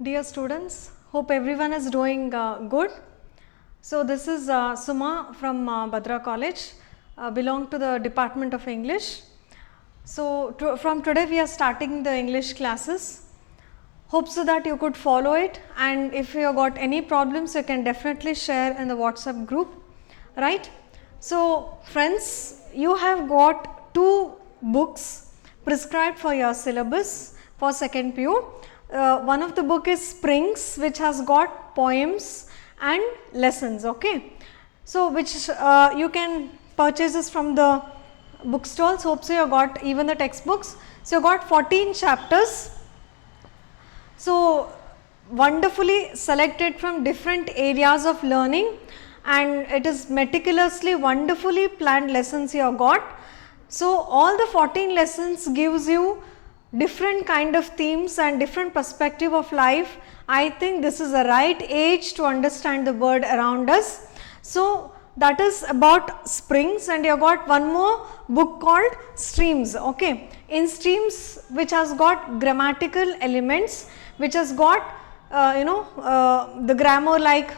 Dear students, hope everyone is doing good. So this is Suma from Badra College, belong to the Department of English. So from today we are starting the English classes. Hope so that you could follow it, and if you got any problems you can definitely share in the WhatsApp group, right? So friends, you have got 2 books prescribed for your syllabus for second PU. One of the book is Springs, which has got poems and lessons, okay. So which you can purchase this from the bookstalls. Hope so you got even the textbooks. So you got 14 chapters. So wonderfully selected from different areas of learning, and it is meticulously wonderfully planned lessons you have got. So all the 14 lessons gives you different kind of themes and different perspective of life. I think this is the right age to understand the world around us. So that is about Springs, and you have got one more book called Streams, okay. In Streams, which has got grammatical elements, which has got the grammar like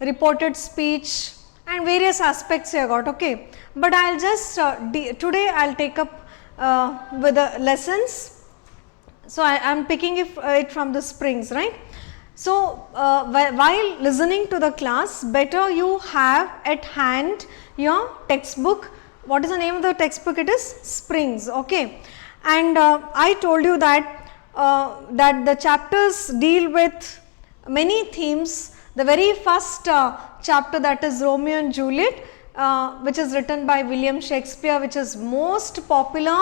reported speech and various aspects you have got, okay. But I will just today I will take up with the lessons. So I am picking it from the Springs, right. So while listening to the class, better you have at hand your textbook. What is the name of the textbook? It is Springs, okay. And I told you that that the chapters deal with many themes. The very first chapter, that is Romeo and Juliet, which is written by William Shakespeare, which is most popular,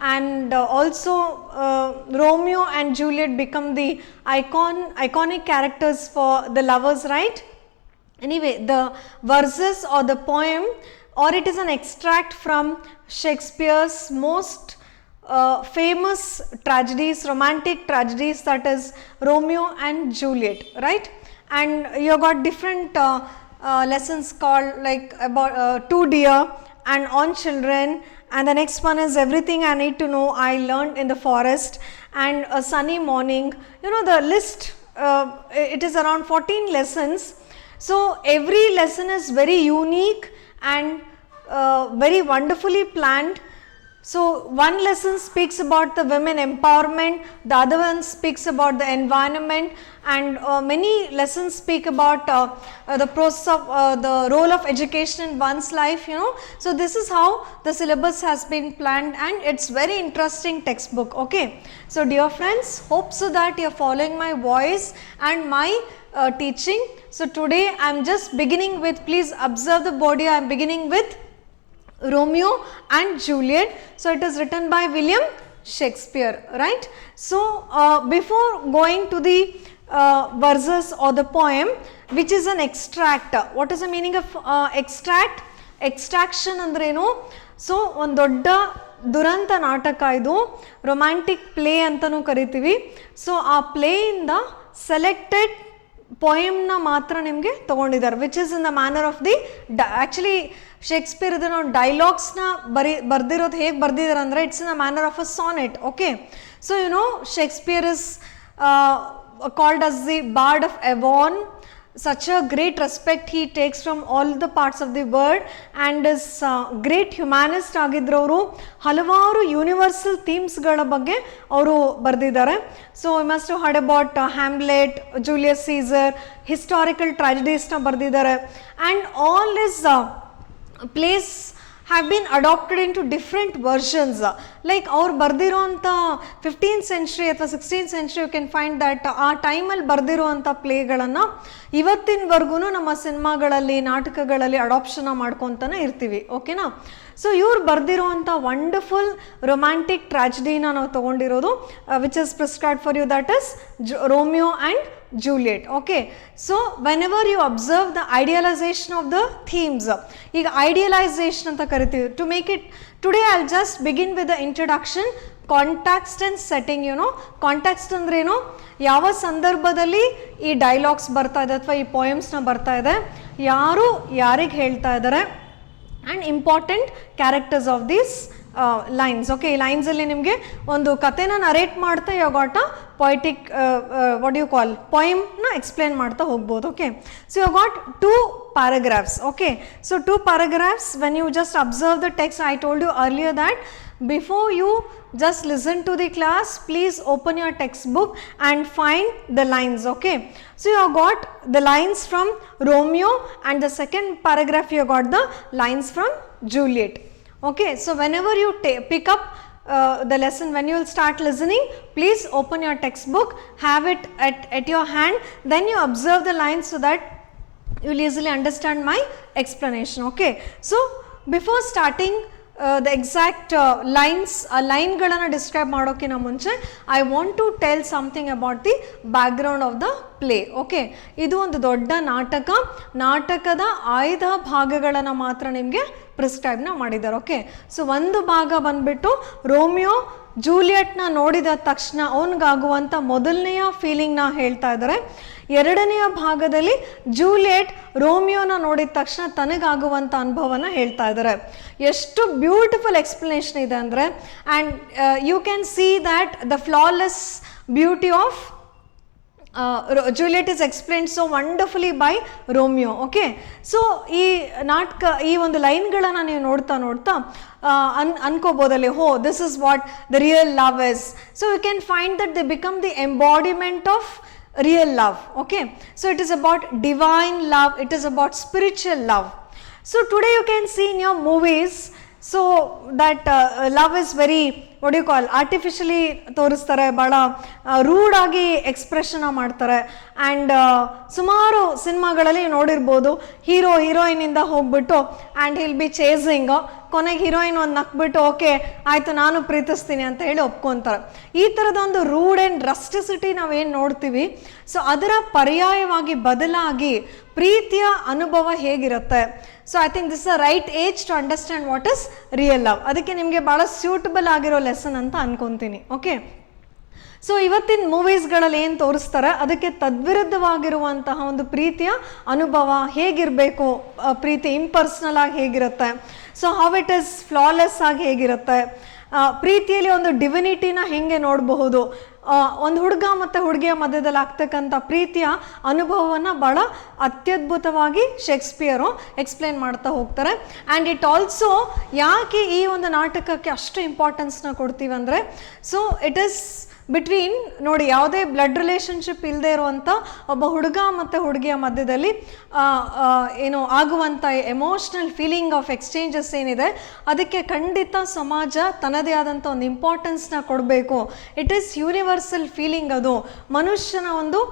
and also Romeo and Juliet become the iconic characters for the lovers, right. Anyway, the verses or the poem, or it is an extract from Shakespeare's most famous tragedies, romantic tragedies, that is Romeo and Juliet, right. And you got different lessons called like about Two Dear and On Children, and the next one is Everything I Need to Know I Learned in the Forest, and A Sunny Morning. You know the list, it is around 14 lessons. So every lesson is very unique and very wonderfully planned. So one lesson speaks about the women empowerment, the other one speaks about the environment, and many lessons speak about the process of the role of education in one's life, you know. So this is how the syllabus has been planned, and it's very interesting textbook, okay. So dear friends, hope so that you are following my voice and my teaching. So today I am just beginning with, please observe the body, I am beginning with Romeo and Juliet. So it is written by William Shakespeare, right. So before going to the verses or the poem, which is an extract. What is the meaning of extract? Extraction andre eno? So ಒಂದು ದೊಡ್ಡ ದುರಂತ ನಾಟಕ ಇದು, romantic play ಅಂತಲೂ ಕರಿತೀವಿ. ಸೊ ಆ ಪ್ಲೇಯಿಂದ ಸೆಲೆಕ್ಟೆಡ್ ಪೋಯಮ್ನ ಮಾತ್ರ ನಿಮಗೆ ತಗೊಂಡಿದ್ದಾರೆ, which is in the manner of the actually Shakespeare ಇದನ್ನು ಡೈಲಾಗ್ಸ್ನ ಬರ್ದಿರೋದು ಹೇಗೆ ಬರ್ದಿದ್ದಾರೆ ಅಂದರೆ it's in the manner of a sonnet, okay. So you know Shakespeare is called as the Bard of Avon. Such a great respect he takes from all the parts of the world, and is great humanist ಆಗಿದ್ರು ಅವರು. ಹಲವಾರು ಯೂನಿವರ್ಸಲ್ ಥೀಮ್ಸ್ಗಳ ಬಗ್ಗೆ ಅವರು ಬರೆದಿದ್ದಾರೆ. So you must have heard about Hamlet, Julius Caesar, historical ಟ್ರಾಜಿಡೀಸ್ನ ಬರೆದಿದ್ದಾರೆ, and all his plays have been adopted into different versions. Like ಅವ್ರು ಬರ್ದಿರೋಂಥ 15th century ಅಥವಾ 16th century, you can find that ಆ ಟೈಮಲ್ಲಿ ಬರ್ದಿರೋಂಥ ಪ್ಲೇಗಳನ್ನು ಇವತ್ತಿನವರೆಗೂ ನಮ್ಮ ಸಿನಿಮಾಗಳಲ್ಲಿ, ನಾಟಕಗಳಲ್ಲಿ ಅಡಾಪ್ಷನ್ ಮಾಡ್ಕೊತಾನೆ ಇರ್ತೀವಿ, ಓಕೆನಾ. ಸೊ ಇವ್ರು ಬರ್ದಿರೋಂಥ ವಂಡರ್ಫುಲ್ ರೊಮ್ಯಾಂಟಿಕ್ ಟ್ರಾಜಿಡಿನ ನಾವು ತೊಗೊಂಡಿರೋದು, which is prescribed for you, that is Romeo and Juliet, okay. So whenever you observe the idealization of the themes, ಈಗ idealization ಅಂತ ಕರಿತೀವಿ. To make it, today I'll just begin with the introduction, context and setting, you know. Context ಅಂದ್ರೆ ಏನು, ಯಾವ ಸಂದರ್ಭದಲ್ಲಿ ಈ ಡೈಲಾಗ್ಸ್ ಬರ್ತಾ ಇದೆ ಅಥವಾ ಈ ಪೋಯಮ್ಸ್ನ ಬರ್ತಾ ಇದೆ, ಯಾರು ಯಾರಿಗೆ ಹೇಳ್ತಾ ಇದ್ದಾರೆ, and important characters of these lines, okay. ಈ ಲೈನ್ಸಲ್ಲಿ ನಿಮಗೆ ಒಂದು ಕಥೆನ ನರೇಟ್ ಮಾಡ್ತಾ you got a poetic what do you call poem na explain ಮಾಡ್ತಾ ಹೋಗ್ಬೋದು. Okay, so you got 2 paragraphs. Okay, so 2 paragraphs. When you just observe the text, I told you earlier that before you just listen to the class, please open your textbook and find the lines. Okay, so you have got the lines from Romeo, and the second paragraph you have got the lines from Juliet. Okay, so whenever you pick up the lesson, when you will start listening, please open your textbook, have it at your hand, then you observe the lines so that you will easily understand my explanation. Okay, so before starting the exact lines, ಲೈನ್ಗಳನ್ನು describe ಮಾಡೋಕ್ಕಿಂತ ಮುಂಚೆ I want to tell something about the background of the play. Okay, ಇದು ಒಂದು ದೊಡ್ಡ ನಾಟಕ. ನಾಟಕದ ಆಯ್ದ ಭಾಗಗಳನ್ನು ಮಾತ್ರ ನಿಮಗೆ ಪ್ರಿಸ್ಕ್ರೈಬ್ನ ಮಾಡಿದ್ದಾರೆ. ಓಕೆ, ಸೊ ಒಂದು ಭಾಗ ಬಂದ್ಬಿಟ್ಟು ರೋಮಿಯೋ ಜೂಲಿಯಟ್ನ ನೋಡಿದ ತಕ್ಷಣ ಅವನಿಗಾಗುವಂಥ ಮೊದಲನೆಯ ಫೀಲಿಂಗ್ನ ಹೇಳ್ತಾ ಇದ್ದಾರೆ. ಎರಡನೆಯ ಭಾಗದಲ್ಲಿ ಜೂಲಿಯಟ್ ರೋಮಿಯೋನ ನೋಡಿದ ತಕ್ಷಣ ತನಗಾಗುವಂಥ ಅನುಭವನ ಹೇಳ್ತಾ ಇದ್ದಾರೆ. ಎಷ್ಟು ಬ್ಯೂಟಿಫುಲ್ ಎಕ್ಸ್ಪ್ಲನೇಷನ್ ಇದೆ ಅಂದರೆ, and you can see that the flawless beauty of Juliet is explained so wonderfully by Romeo. Okay, so ಈ ನಾಟಕ, ಈ ಒಂದು ಲೈನ್ಗಳನ್ನು ನೀವು ನೋಡ್ತಾ ನೋಡ್ತಾ ಅನ್ಕೋಬೋದಲ್ಲಿ, oh this is what the real love is. So you can find that they become the embodiment of real love. Okay, so it is about divine love, it is about spiritual love. So today you can see in your movies so that love is very, what do you call, artificially ತೋರಿಸ್ತಾರೆ, ಭಾಳ ರೂಡ್ ಆಗಿ ಎಕ್ಸ್ಪ್ರೆಷನ್ ಮಾಡ್ತಾರೆ. ಆ್ಯಂಡ್ ಸುಮಾರು ಸಿನಿಮಾಗಳಲ್ಲಿ ನೋಡಿರ್ಬೋದು, ಹೀರೋ ಹೀರೋಯಿನಿಂದ ಹೋಗ್ಬಿಟ್ಟು and he'll be chasing, ಕೊನೆಗೆ ಹೀರೋಯಿನ್ ಒಂದು ನಕ್ಬಿಟ್ಟು ಓಕೆ ಆಯಿತು ನಾನು ಪ್ರೀತಿಸ್ತೀನಿ ಅಂತ ಹೇಳಿ ಒಪ್ಕೊತಾರೆ. ಈ ಥರದೊಂದು ರೂಡ್ ಆ್ಯಂಡ್ ರಸ್ಟಿಸಿಟಿ ನಾವೇನು ನೋಡ್ತೀವಿ, ಸೊ ಅದರ ಪರ್ಯಾಯವಾಗಿ ಬದಲಾಗಿ ಪ್ರೀತಿಯ ಅನುಭವ ಹೇಗಿರುತ್ತೆ. So I think this is the right age to understand what is real love. ಅದಕ್ಕೆ ನಿಮಗೆ ಭಾಳ ಸ್ಯೂಟಬಲ್ ಆಗಿರೋ ಲೆಸನ್ ಅಂತ ಅನ್ಕೊತೀನಿ. ಓಕೆ, ಸೊ ಇವತ್ತಿನ ಮೂವೀಸ್ಗಳಲ್ಲಿ ಏನು ತೋರಿಸ್ತಾರೆ ಅದಕ್ಕೆ ತದ್ವಿರುದ್ಧವಾಗಿರುವಂತಹ ಒಂದು ಪ್ರೀತಿಯ ಅನುಭವ ಹೇಗಿರಬೇಕು, ಪ್ರೀತಿ ಇಂಪರ್ಸ್ನಲ್ ಆಗಿ ಹೇಗಿರುತ್ತೆ, so how it is flawless ಆಗಿ ಹೇಗಿರುತ್ತೆ, ಪ್ರೀತಿಯಲ್ಲಿ ಒಂದು ಡಿವಿನಿಟಿನ ಹೇಗೆ ನೋಡಬಹುದು, ಒಂದು ಹುಡುಗ ಮತ್ತು ಹುಡುಗಿಯ ಮಧ್ಯದಲ್ಲಿ ಆಗ್ತಕ್ಕಂಥ ಪ್ರೀತಿಯ ಅನುಭವವನ್ನು ಭಾಳ ಅತ್ಯದ್ಭುತವಾಗಿ ಶೇಕ್ಸ್ಪಿಯರು ಎಕ್ಸ್ಪ್ಲೇನ್ ಮಾಡ್ತಾ ಹೋಗ್ತಾರೆ. ಆ್ಯಂಡ್ ಇಟ್ ಆಲ್ಸೋ ಯಾಕೆ ಈ ಒಂದು ನಾಟಕಕ್ಕೆ ಅಷ್ಟು ಇಂಪಾರ್ಟೆನ್ಸ್ನ ಕೊಡ್ತೀವಿ ಅಂದರೆ, ಸೊ ಇಟ್ ಈಸ್ ಬಿಟ್ವೀನ್, ನೋಡಿ, ಯಾವುದೇ ಬ್ಲಡ್ ರಿಲೇಷನ್ಶಿಪ್ ಇಲ್ಲದೆ ಇರುವಂಥ ಒಬ್ಬ ಹುಡುಗ ಮತ್ತು ಹುಡುಗಿಯ ಮಧ್ಯದಲ್ಲಿ ಏನು ಆಗುವಂಥ ಎಮೋಷ್ನಲ್ ಫೀಲಿಂಗ್ ಆಫ್ ಎಕ್ಸ್ಚೇಂಜಸ್ ಏನಿದೆ ಅದಕ್ಕೆ ಖಂಡಿತ ಸಮಾಜ ತನ್ನದೇ ಆದಂಥ ಒಂದು ಇಂಪಾರ್ಟೆನ್ಸ್ನ ಕೊಡಬೇಕು. ಇಟ್ ಈಸ್ ಯೂನಿವರ್ಸಲ್ ಫೀಲಿಂಗ್, ಅದು ಮನುಷ್ಯನ ಒಂದು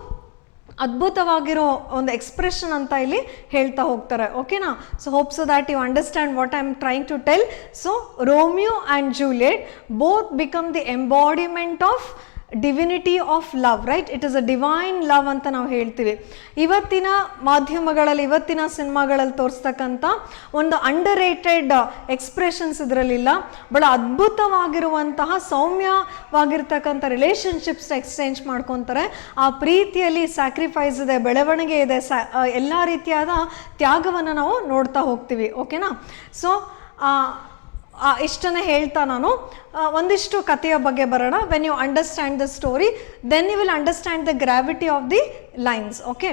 ಅದ್ಭುತವಾಗಿರೋ ಒಂದು ಎಕ್ಸ್ಪ್ರೆಷನ್ ಅಂತ ಇಲ್ಲಿ ಹೇಳ್ತಾ ಹೋಗ್ತಾರೆ. ಓಕೆನಾ, so hope so that you understand what I am trying to tell. So Romeo and Juliet both become the embodiment of divinity of love, right? It is a divine love ಅಂತ ನಾವು ಹೇಳ್ತೀವಿ. ಇವತ್ತಿನ ಮಾಧ್ಯಮಗಳಲ್ಲಿ, ಇವತ್ತಿನ ಸಿನಿಮಾಗಳಲ್ಲಿ ತೋರಿಸ್ತಕ್ಕಂಥ ಒಂದು ಅಂಡರ್ ರೇಟೆಡ್ ಎಕ್ಸ್ಪ್ರೆಷನ್ಸ್ ಇದರಲ್ಲಿಲ್ಲ. ಬಹಳ ಅದ್ಭುತವಾಗಿರುವಂತಹ ಸೌಮ್ಯವಾಗಿರ್ತಕ್ಕಂಥ ರಿಲೇಷನ್ಶಿಪ್ಸ್ ಎಕ್ಸ್ಚೇಂಜ್ ಮಾಡ್ಕೊತಾರೆ. ಆ ಪ್ರೀತಿಯಲ್ಲಿ ಸ್ಯಾಕ್ರಿಫೈಸ್ ಇದೆ, ಬೆಳವಣಿಗೆ ಇದೆ, ಎಲ್ಲ ರೀತಿಯಾದ ತ್ಯಾಗವನ್ನು ನಾವು ನೋಡ್ತಾ ಹೋಗ್ತೀವಿ. ಓಕೆನಾ, ಸೊ ಇಷ್ಟನ್ನೇ ಹೇಳ್ತಾ ನಾನು ಒಂದಿಷ್ಟು ಕಥೆಯ ಬಗ್ಗೆ ಬರೋಣ. When you understand the story, then you will understand the gravity of the lines. Okay,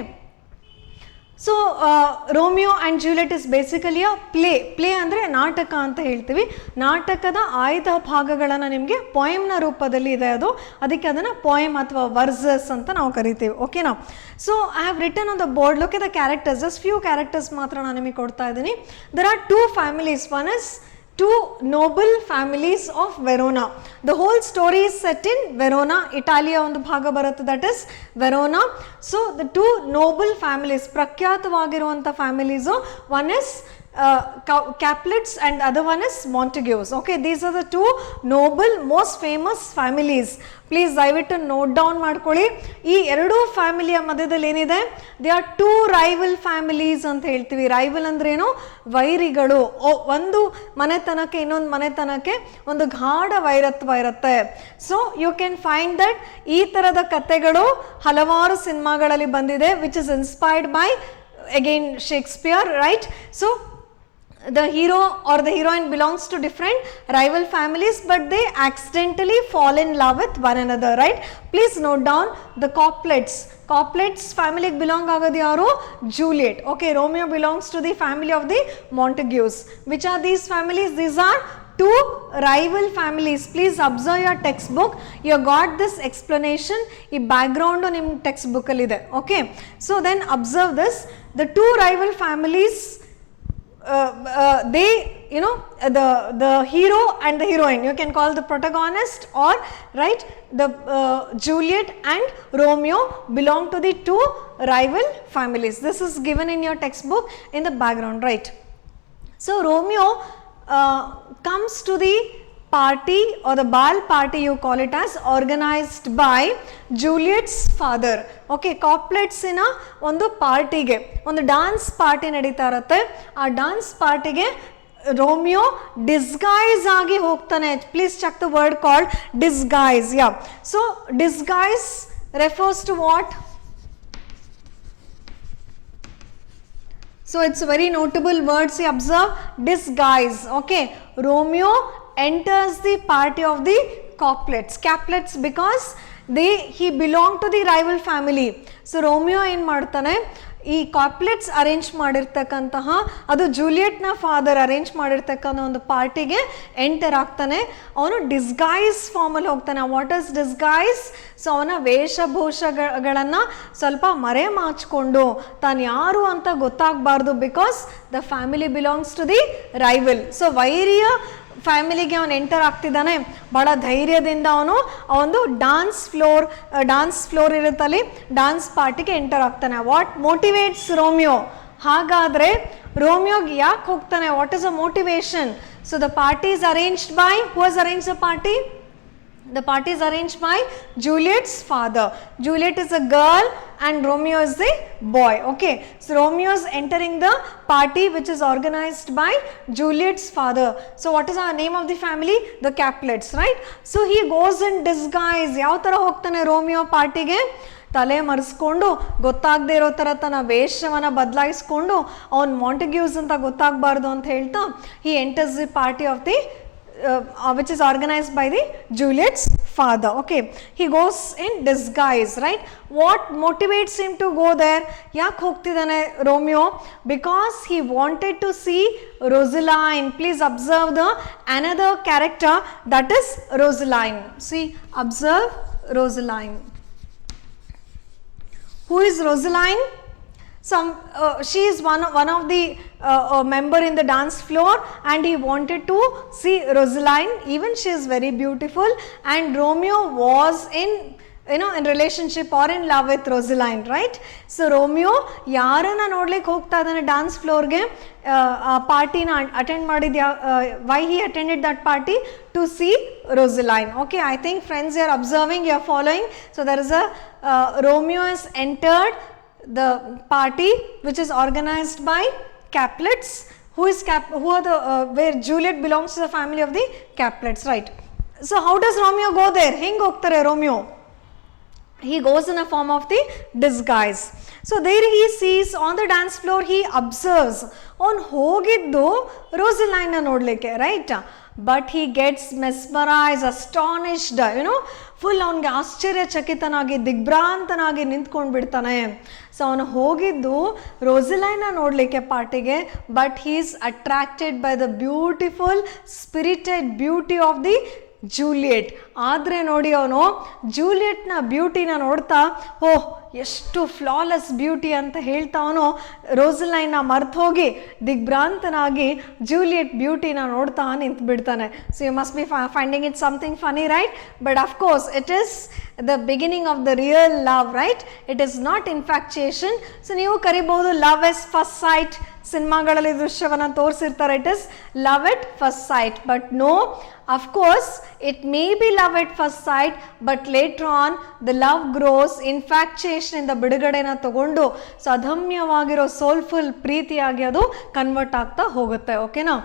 so Romeo and Juliet is basically a play ಅಂದರೆ ನಾಟಕ ಅಂತ ಹೇಳ್ತೀವಿ. ನಾಟಕದ ಆಯ್ದ ಭಾಗಗಳನ್ನು ನಿಮಗೆ ಪೋಯಮ್ನ ರೂಪದಲ್ಲಿ ಇದೆ, ಅದಕ್ಕೆ ಅದನ್ನು ಪೋಯಮ್ ಅಥವಾ ವರ್ಸಸ್ ಅಂತ ನಾವು ಕರಿತೀವಿ. ಓಕೆನಾ, so I have written on the board, look at the characters, just few characters ಮಾತ್ರ ನಾನು ನಿಮಗೆ ಕೊಡ್ತಾ ಇದ್ದೀನಿ. There are 2 families. One is 2 noble families of Verona. The whole story is set in Verona. Italia ಒಂದು ಭಾಗ ಬರುತ್ತೆ, that is Verona. So the 2 noble families, ಪ್ರಖ್ಯಾತವಾಗಿರುವಂಥ families, one is Capulets and other one is Montagues. Okay, these are the 2 noble, most famous families. Please ದಯವಿಟ್ಟು note down ಮಾಡ್ಕೊಳ್ಳಿ. ಈ ಎರಡೂ ಫ್ಯಾಮಿಲಿಯ ಮಧ್ಯದಲ್ಲಿ ಏನಿದೆ, ದೇ ಆರ್ 2 rival families ಅಂತ ಹೇಳ್ತೀವಿ. ರೈವಲ್ ಅಂದ್ರೇನು? ವೈರಿಗಳು. ಒಂದು ಮನೆತನಕ್ಕೆ ಇನ್ನೊಂದು ಮನೆತನಕ್ಕೆ ಒಂದು ಗಾಢ ವೈರತ್ವ ಇರುತ್ತೆ. So you can find that ಈ ಥರದ ಕಥೆಗಳು ಹಲವಾರು ಸಿನಿಮಾಗಳಲ್ಲಿ ಬಂದಿದೆ, which is inspired by again Shakespeare, right? So the hero or the heroine belongs to different rival families, but they accidentally fall in love with one another, right? Please note down the Capulet. Capulets family belong agadi yaru? Juliet. Okay, Romeo belongs to the family of the Montagues. Which are these families? These are two rival families. Please observe your textbook. You got this explanation. This background on your textbook. Okay. So then observe this. The two rival families, they, you know, the hero and the heroine, you can call the protagonist, or right, the Juliet and Romeo belong to the two rival families. This is given in your textbook in the background, right? So Romeo comes to the party, or the ball party you call it as, organized by Juliet's father. Okay, Capulet's in a ಒಂದು ಪಾರ್ಟಿಗೆ, ಒಂದು dance party ನಡೀತಾ ಇರುತ್ತೆ. ಆ ಡಾನ್ಸ್ ಪಾರ್ಟಿಗೆ Romeo disguise ಆಗಿ ಹೋಗ್ತಾನೆ. Please check the word called disguise. Yeah, so disguise refers to what? So it's a very notable word. See, observe, disguise. Okay, Romeo enters the party of the Capulets because he belonged to the rival family. So Romeo ಏನು ಮಾಡ್ತಾನೆ, ಈ ಕಾಪ್ಲೆಟ್ಸ್ ಅರೇಂಜ್ ಮಾಡಿರ್ತಕ್ಕಂತಹ, ಅದು ಜೂಲಿಯೆಟ್ನ father arrange ಮಾಡಿರ್ತಕ್ಕಂಥ ಒಂದು ಪಾರ್ಟಿಗೆ ಎಂಟರ್ ಆಗ್ತಾನೆ. ಅವನು ಡಿಸ್ಗೈಸ್ ಫಾರ್ಮಲ್ಲಿ ಹೋಗ್ತಾನೆ. What is disguise? ಸೊ ಅವನ ವೇಷಭೂಷಗಳನ್ನು ಸ್ವಲ್ಪ ಮರೆ ಮಾಚ್ಕೊಂಡು ತಾನು ಯಾರು ಅಂತ ಗೊತ್ತಾಗಬಾರ್ದು, because the family belongs to the rival. So ವೈರಿಯ ಫ್ಯಾಮಿಲಿಗೆ ಅವನು ಎಂಟರ್ ಆಗ್ತಿದ್ದಾನೆ. ಭಾಳ ಧೈರ್ಯದಿಂದ ಅವನು ಆ ಒಂದು ಡಾನ್ಸ್ ಫ್ಲೋರ್ ಇರುತ್ತಲ್ಲಿ, ಡಾನ್ಸ್ ಪಾರ್ಟಿಗೆ ಎಂಟರ್ ಆಗ್ತಾನೆ. What motivates Romeo? ಹಾಗಾದರೆ ರೋಮಿಯೋಗೆ ಯಾಕೆ ಹೋಗ್ತಾನೆ? What is a motivation? So the party is arranged by, who has arrange the party? The party is arranged by Juliet's father. Juliet is a girl and Romeo is the boy. Okay, so Romeo is entering the party which is organized by Juliet's father. So what is the name of the family? The Capulets, right? So he goes in disguise. ಯಾವ ಥರ ಹೋಗ್ತಾನೆ ರೋಮಿಯೋ ಪಾರ್ಟಿಗೆ? ತಲೆ ಮರೆಸ್ಕೊಂಡು, ಗೊತ್ತಾಗದೇ ಇರೋ ಥರ ತನ್ನ ವೇಷವನ್ನು ಬದಲಾಯಿಸ್ಕೊಂಡು, ಅವ್ನು ಮಾಂಟೆಗ್ಯೂಸ್ ಅಂತ ಗೊತ್ತಾಗಬಾರ್ದು ಅಂತ ಹೇಳ್ತಾ, he enters the party of the which is organized by the Juliet's father. Okay, he goes in disguise, right? What motivates him to go there? ಯಾಕೆ ಹೋಗ್ತಿದ್ದಾನೆ Romeo? Because he wanted to see Rosaline. Please observe the another character, that is Rosaline. See, observe Rosaline. Who is Rosaline? She is one of the member in the dance floor, and he wanted to see Rosaline. Even she is very beautiful, and Romeo was in relationship or in love with Rosaline, right? So Romeo ಯಾರನ್ನ ನೋಡ್ಲಿಕ್ಕೆ ಹೋಗ್ತಾ ಇದ್ದಾನೆ ಡಾನ್ಸ್ ಫ್ಲೋರ್ಗೆ, ಪಾರ್ಟಿನ ಅಟೆಂಡ್ ಮಾಡಿದ್ಯಾ? why he attended that party? To see Rosaline. Okay, I think friends, you are observing, you are following. So there is a Romeo has entered the party which is organized by Capulets. Who are the where Juliet belongs to the family of the Capulets, right? So how does Romeo go there? Heng hogtare Romeo? He goes in a form of the disguise. So there he sees on the dance floor, he observes on hogiddu Rosaline nodlike, right? But he gets mesmerized, astonished, full ಅವನಿಗೆ ಆಶ್ಚರ್ಯಚಕಿತನಾಗಿ ದಿಗ್ಭ್ರಾಂತನಾಗಿ ನಿಂತ್ಕೊಂಡು ಬಿಡ್ತಾನೆ. ಸೊ ಅವನು ಹೋಗಿದ್ದು ರೋಸಲೈನ್ನ ನೋಡಲಿಕ್ಕೆ ಪಾರ್ಟಿಗೆ, but he is attracted by the beautiful spirited beauty of the Juliet. ಆದರೆ ನೋಡಿ ಅವನು ಜೂಲಿಯೆಟ್ನ ಬ್ಯೂಟಿನ ನೋಡ್ತಾ, ಓಹ್ ಎಷ್ಟು ಫ್ಲಾಲೆಸ್ ಬ್ಯೂಟಿ ಅಂತ ಹೇಳ್ತಾ ಅವನು ರೋಸಲೈನ್ನ ಮರ್ತು ಹೋಗಿ ದಿಗ್ಭ್ರಾಂತನಾಗಿ ಜೂಲಿಯೆಟ್ ಬ್ಯೂಟಿನ ನೋಡ್ತಾ ನಿಂತು ಬಿಡ್ತಾನೆ. So you must be finding it something funny, right? But of course it is the beginning of the real love, right? It is not infatuation. So ನೀವು ಕರಿಬಹುದು love at first sight. ಸಿನಿಮಾಗಳಲ್ಲಿ ದೃಶ್ಯವನ್ನು ತೋರಿಸಿರ್ತಾರೆ, it is love at first sight. But no, of course it may be love at first sight, but later on the love grows. infatuation ಇಂದ ಬಿಡುಗಡೆನ ತಗೊಂಡು ಸೊ ಅದಮ್ಯವಾಗಿರೋ ಸೋಲ್ಫುಲ್ ಪ್ರೀತಿಯಾಗಿ ಅದು ಕನ್ವರ್ಟ್ ಆಗ್ತಾ ಹೋಗುತ್ತೆ. ಓಕೆನಾ?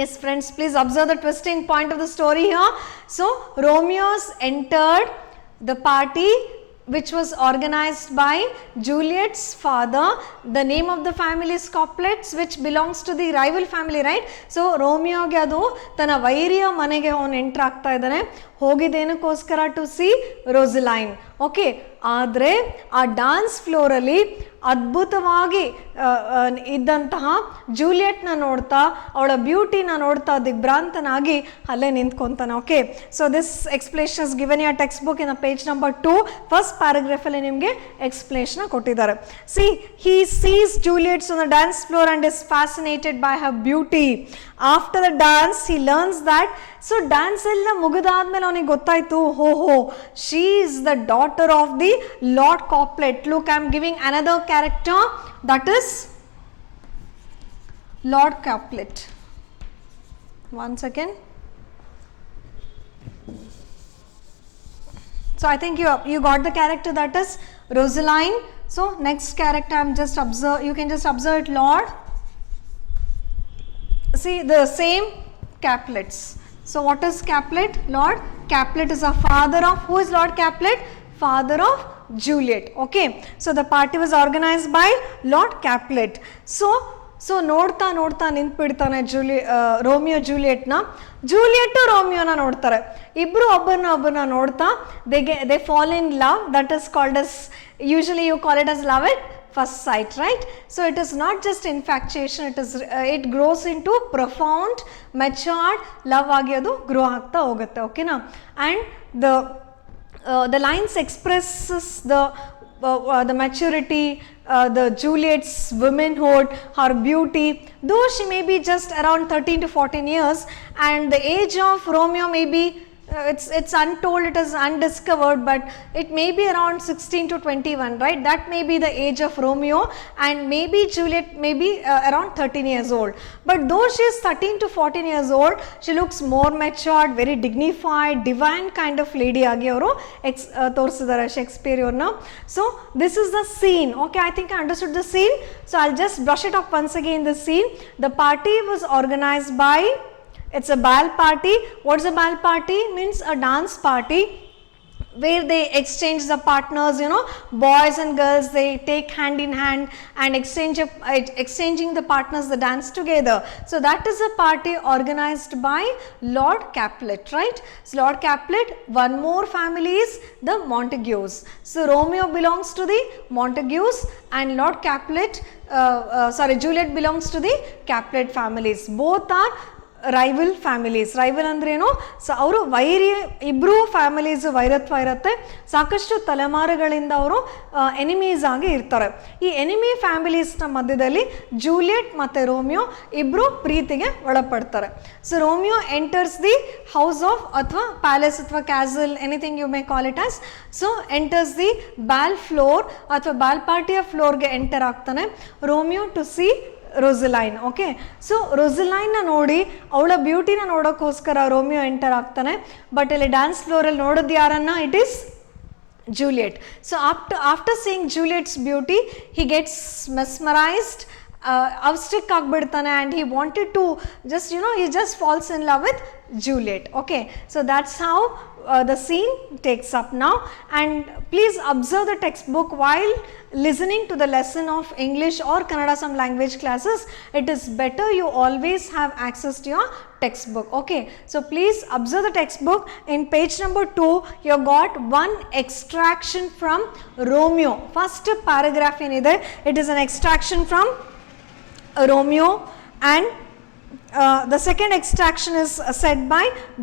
Yes friends, please observe the twisting point of the story here. So Romeo's entered the party which was organized by Juliet's father. The name of the family is Capulet, which belongs to the rival family, right? So ರೋಮಿಯೋಗೆ ಅದು ತನ್ನ ವೈರಿಯ ಮನೆಗೆ ಅವನು ಎಂಟರ್ ಆಗ್ತಾ ಇದ್ದಾನೆ, ಹೋಗಿದ್ದೇನಕ್ಕೋಸ್ಕರ to see Rosaline. Okay, ಆದರೆ ಆ ಡಾನ್ಸ್ ಫ್ಲೋರಲ್ಲಿ ಅದ್ಭುತವಾಗಿ ಇದ್ದಂತಹ ಜೂಲಿಯಟ್ನ ನೋಡ್ತಾ, ಅವಳ ಬ್ಯೂಟಿನ ನೋಡ್ತಾ ದಿಗ್ಭ್ರಾಂತನಾಗಿ ಅಲ್ಲೇ ನಿಂತ್ಕೊತಾನೆ. Okay, so this explanation is given in text book in page number 2, first ಪ್ಯಾರಾಗ್ರಾಫಲ್ಲಿ ನಿಮಗೆ ಎಕ್ಸ್ಪ್ಲೇಷನ್ ಕೊಟ್ಟಿದ್ದಾರೆ. See, he sees Juliet's on the dance floor and is fascinated by her beauty. After the dance he learns that, so dance ಎಲ್ಲ ಮುಗಿದಾದ್ಮೇಲೆ ಅವನಿಗೆ ಗೊತ್ತಾಯ್ತು, who she is the daughter of the Lord Capulet. Look, I am giving another character, that is Lord Capulet. One second. So I think you got the character, that is Rosaline. So next character I'm just observe, you can just observe it, Lord. See the same Capulets. So what is Capulet? Lord Capulet is a father of, who is Lord Capulet? Father of Juliet. Okay, so the party was organized by Lord Capulet. So ನೋಡ್ತಾ ನೋಡ್ತಾ ನಿಂತ್ಬಿಡ್ತಾನೆ ರೋಮಿಯೋ ಜೂಲಿಯಟ್ನ. ಜೂಲಿಯಟ್ ರೋಮಿಯೋನ ನೋಡ್ತಾರೆ, ಇಬ್ರು ಒಬ್ಬರನ್ನ ನೋಡ್ತಾ they fall in love. That is called as, usually you call it as love at first sight, right? So it is not just infatuation, it grows into profound matured love ಆಗಿ ಅದು grow ಆಗ್ತಾ ಹೋಗುತ್ತೆ. ಓಕೆನಾ? And the lines expresses the maturity, the Juliet's womanhood, her beauty. Though she may be just around 13 to 14 years, and the age of Romeo may be it's untold, it is undiscovered, but it may be around 16 to 21, right? That may be the age of Romeo, and maybe Juliet may be around 13 years old. But though she is 13 to 14 years old, she looks more matured, very dignified, divine kind of lady agi avaru ತೋರಿಸಿದ್ದಾರೆ ಶೇಕ್ಸ್ಪಿಯರ್ ಅವ್ರನ್ನ. So this is the scene. Okay, I think I understood the scene. So I'll just brush it up once again. The scene, the party was organized by, it's a ball party. What's a ball party? Means a dance party where they exchange the partners, you know, boys and girls, they take hand in hand and exchanging the partners, the dance together. So that is a party organized by Lord Capulet, right? So Lord Capulet, one more family is the Montagues. So Romeo belongs to the Montagues and Lord Capulet, Juliet belongs to the Capulet families. Both are rival families. Rival ಅಂದ್ರೆ ಏನು? ಸೊ ಅವರು ಇಬ್ಬರು ಫ್ಯಾಮಿಲೀಸ್ ವೈರತ್ವ ಇರುತ್ತೆ, ಸಾಕಷ್ಟು ತಲೆಮಾರುಗಳಿಂದ ಅವರು ಎನಿಮೀಸ್ ಆಗಿ ಇರ್ತಾರೆ. ಈ ಎನಿಮಿ ಫ್ಯಾಮಿಲೀಸ್ನ ಮಧ್ಯದಲ್ಲಿ ಜೂಲಿಯಟ್ ಮತ್ತು ರೋಮಿಯೋ ಇಬ್ಬರು ಪ್ರೀತಿಗೆ ಒಳಪಡ್ತಾರೆ. So Romeo enters the house of, ಅಥವಾ ಪ್ಯಾಲೇಸ್ ಅಥವಾ castle, anything you may call it as. So enters the ball floor ಅಥವಾ ಬಾಲ್ ಪಾರ್ಟಿಯ ಫ್ಲೋರ್ಗೆ ಎಂಟರ್ ಆಗ್ತಾನೆ Romeo to see Rosaline. Okay, so ರೋಸಲೈನ್ನ ನೋಡಿ ಅವಳ ಬ್ಯೂಟಿನ ನೋಡೋಕ್ಕೋಸ್ಕರ ರೋಮಿಯೋ ಎಂಟರ್ ಆಗ್ತಾನೆ. ಬಟ್ ಇಲ್ಲಿ ಡ್ಯಾನ್ಸ್ ಫ್ಲೋರಲ್ಲಿ ನೋಡೋದು ಯಾರನ್ನ? It is Juliet. So after seeing Juliet's beauty he gets mesmerised, ಅವಸ್ಟಿಕ್ ಆಗಿಬಿಡ್ತಾನೆ. And he wanted to just he just falls in love with Juliet. Okay, so that's how the scene takes up now. And please observe the textbook while listening to the lesson of English or Kannada some language classes. It is better you always have access to your textbook. Okay, so please observe the textbook. In page number 2 you got one extraction from Romeo. First paragraph ಏನಿದೆ, it is an extraction from Romeo, and the second extraction is said by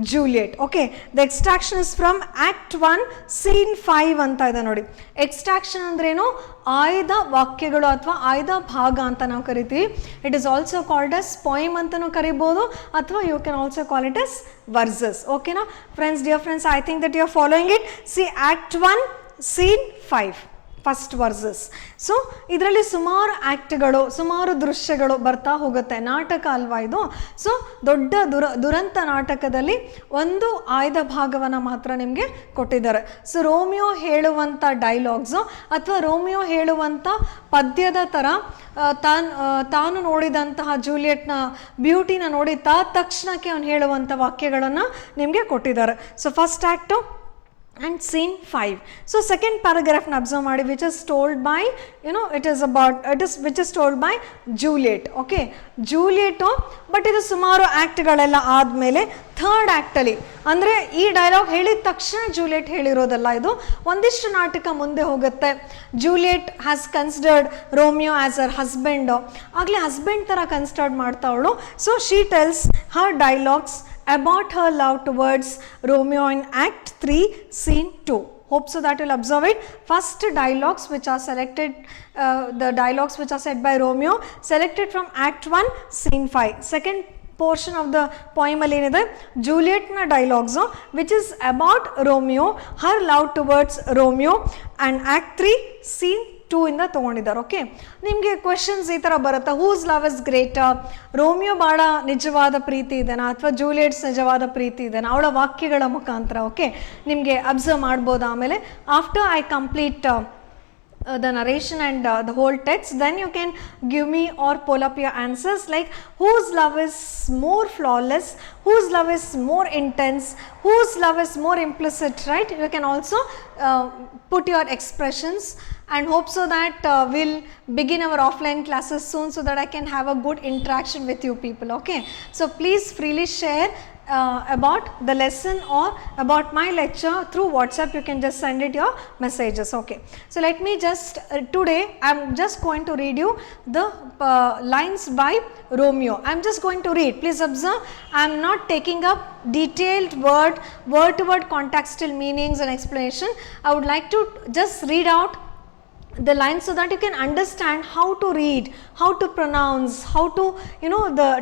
Juliet. Okay, the extraction is from Act 1 Scene 5 ಅಂತ ಇದೆ ನೋಡಿ. ಎಕ್ಸ್ಟ್ರಾಕ್ಷನ್ ಅಂದ್ರೇನು? ಆಯ್ದ ವಾಕ್ಯಗಳು ಅಥವಾ ಆಯ್ದ ಭಾಗ ಅಂತ ನಾವು ಕರಿತೀವಿ. It is also called as poem ಅಂತಲೂ ಕರಿಬೋದು, ಅಥವಾ you can also call it as verses. ಓಕೆನಾ friends, dear friends, I think that you are following it. See Act 1 Scene 5 first verses. So ಇದರಲ್ಲಿ ಸುಮಾರು ಆ್ಯಕ್ಟ್ಗಳು, ಸುಮಾರು ದೃಶ್ಯಗಳು ಬರ್ತಾ ಹೋಗುತ್ತೆ. ನಾಟಕ ಅಲ್ವಾ ಇದು? ಸೊ ದೊಡ್ಡ ದುರಂತ ನಾಟಕದಲ್ಲಿ ಒಂದು ಆಯ್ದ ಭಾಗವನ್ನು ಮಾತ್ರ ನಿಮಗೆ ಕೊಟ್ಟಿದ್ದಾರೆ. ಸೊ ರೋಮಿಯೋ ಹೇಳುವಂಥ ಡೈಲಾಗ್ಸು ಅಥವಾ ರೋಮಿಯೋ ಹೇಳುವಂಥ ಪದ್ಯದ ಥರ ತಾನು ನೋಡಿದಂತಹ ಜೂಲಿಯಟ್ನ ಬ್ಯೂಟಿನ ನೋಡಿ ತಕ್ಷಣಕ್ಕೆ ಅವನು ಹೇಳುವಂಥ ವಾಕ್ಯಗಳನ್ನು ನಿಮಗೆ ಕೊಟ್ಟಿದ್ದಾರೆ. So first act and scene 5. So second paragraph na observe ಮಾಡಿ, which is told by, it is about, which is told by Juliet. Okay, Juliet, but ಇದು ಸುಮಾರು ಆ್ಯಕ್ಟ್ಗಳೆಲ್ಲ ಆದಮೇಲೆ ಥರ್ಡ್ ಆ್ಯಕ್ಟಲ್ಲಿ, ಅಂದರೆ ಈ ಡೈಲಾಗ್ ಹೇಳಿದ ತಕ್ಷಣ ಜೂಲಿಯಟ್ ಹೇಳಿರೋದಲ್ಲ, ಇದು ಒಂದಿಷ್ಟು ನಾಟಕ ಮುಂದೆ ಹೋಗುತ್ತೆ. Juliet has considered Romeo as her husband, ಆಗಲೇ ಹಸ್ಬೆಂಡ್ ಥರ ಕನ್ಸಿಡರ್ಡ್ ಮಾಡ್ತಾವಳು. So she tells her dialogues about her love towards Romeo in Act 3, Scene 2. Hope so that you will observe it. First dialogues which are selected, the dialogues which are said by Romeo, selected from Act 1, Scene 5. Second portion of the poem ಅಲ್ಲಿ ಏನಿದೆ, Juliet na dialogues, which is about Romeo, her love towards Romeo, and Act 3, Scene 2 ಇಂದ ತೊಗೊಂಡಿದ್ದಾರೆ. ಓಕೆ, ನಿಮಗೆ ಕ್ವೆಶನ್ಸ್ ಈ ಥರ ಬರುತ್ತೆ, whose love is greater, Romeo ಭಾಳ ನಿಜವಾದ ಪ್ರೀತಿ ಇದೆನಾ ಅಥವಾ ಜೂಲಿಯಟ್ಸ್ ನಿಜವಾದ ಪ್ರೀತಿ ಇದೆನಾ, ಅವಳ ವಾಕ್ಯಗಳ ಮುಖಾಂತರ. ಓಕೆ, ನಿಮಗೆ ಅಬ್ಸರ್ವ್ ಮಾಡ್ಬೋದು. ಆಮೇಲೆ after I complete the narration and the whole text, then you can give me or pull up your answers, like whose love is more flawless, whose love is more intense, whose love is more implicit, right? You can also put your expressions, and hope so that we'll begin our offline classes soon, so that I can have a good interaction with you people. Okay, so please freely share about the lesson or about my lecture through WhatsApp. You can just send it your messages. Okay, so let me just today I am just going to read you the lines by Romeo. I am just going to read, please observe. I am not taking up detailed word to word contextual meanings and explanation. I would like to just read out the lines so that you can understand how to read, how to pronounce, how to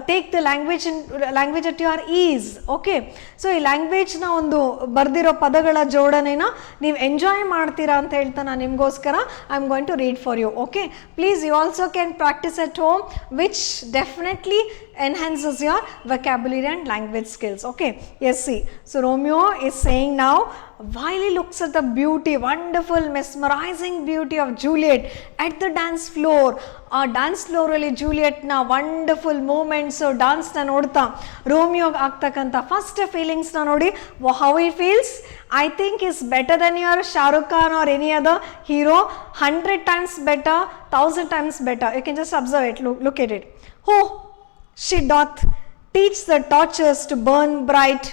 take the language at your ease. Okay, so ಈ ಲ್ಯಾಂಗ್ವೇಜ್ ನ ಒಂದು ಬರ್ದಿರೋ ಪದಗಳ ಜೋಡಣೆನ ನೀವು ಎಂಜಾಯ್ ಮಾಡ್ತೀರಾ ಅಂತ ಹೇಳ್ತಾ ನಾನು ನಿಮಗೋಸ್ಕರ I am going to read for you. Okay, please you also can practise at home, which definitely enhances your vocabulary and language skills. Okay, yes, see, so Romeo is saying now, while he looks at the beauty, wonderful, mesmerizing beauty of Juliet at the dance floor, ಆ dance ಫ್ಲೋರಲ್ಲಿ ಜೂಲಿಯಟ್ನ wonderful movements, ಡಾನ್ಸ್ನ ನೋಡ್ತಾ ರೋಮಿಯೋಗೆ ಆಗ್ತಕ್ಕಂಥ first ಫೀಲಿಂಗ್ಸ್ನ ನೋಡಿ how he feels, I think is better than your Shahrukh Khan or any other hero, 100 times better, 1000 times better. You can just observe it, look at it. O she doth teach the torches to burn bright.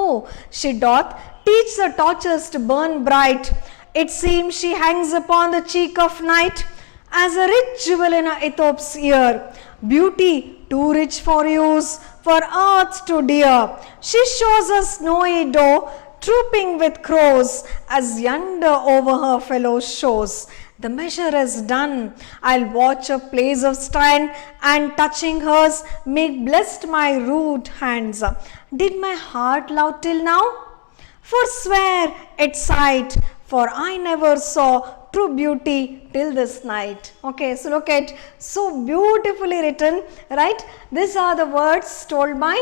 Oh, she doth teach the torches to burn bright. It seems she hangs upon the cheek of night as a rich jewel in a Aethiop's ear. Beauty too rich for use, for earth too dear. She shows a snowy doe trooping with crows, as yonder over her fellows shows. The measure is done, I'll watch a place of stand, and touching hers make blessed my rude hands. Did my heart love till now? Forswear its sight, for I never saw true beauty till this night. Okay, so look at, so beautifully written, right? These are the words told by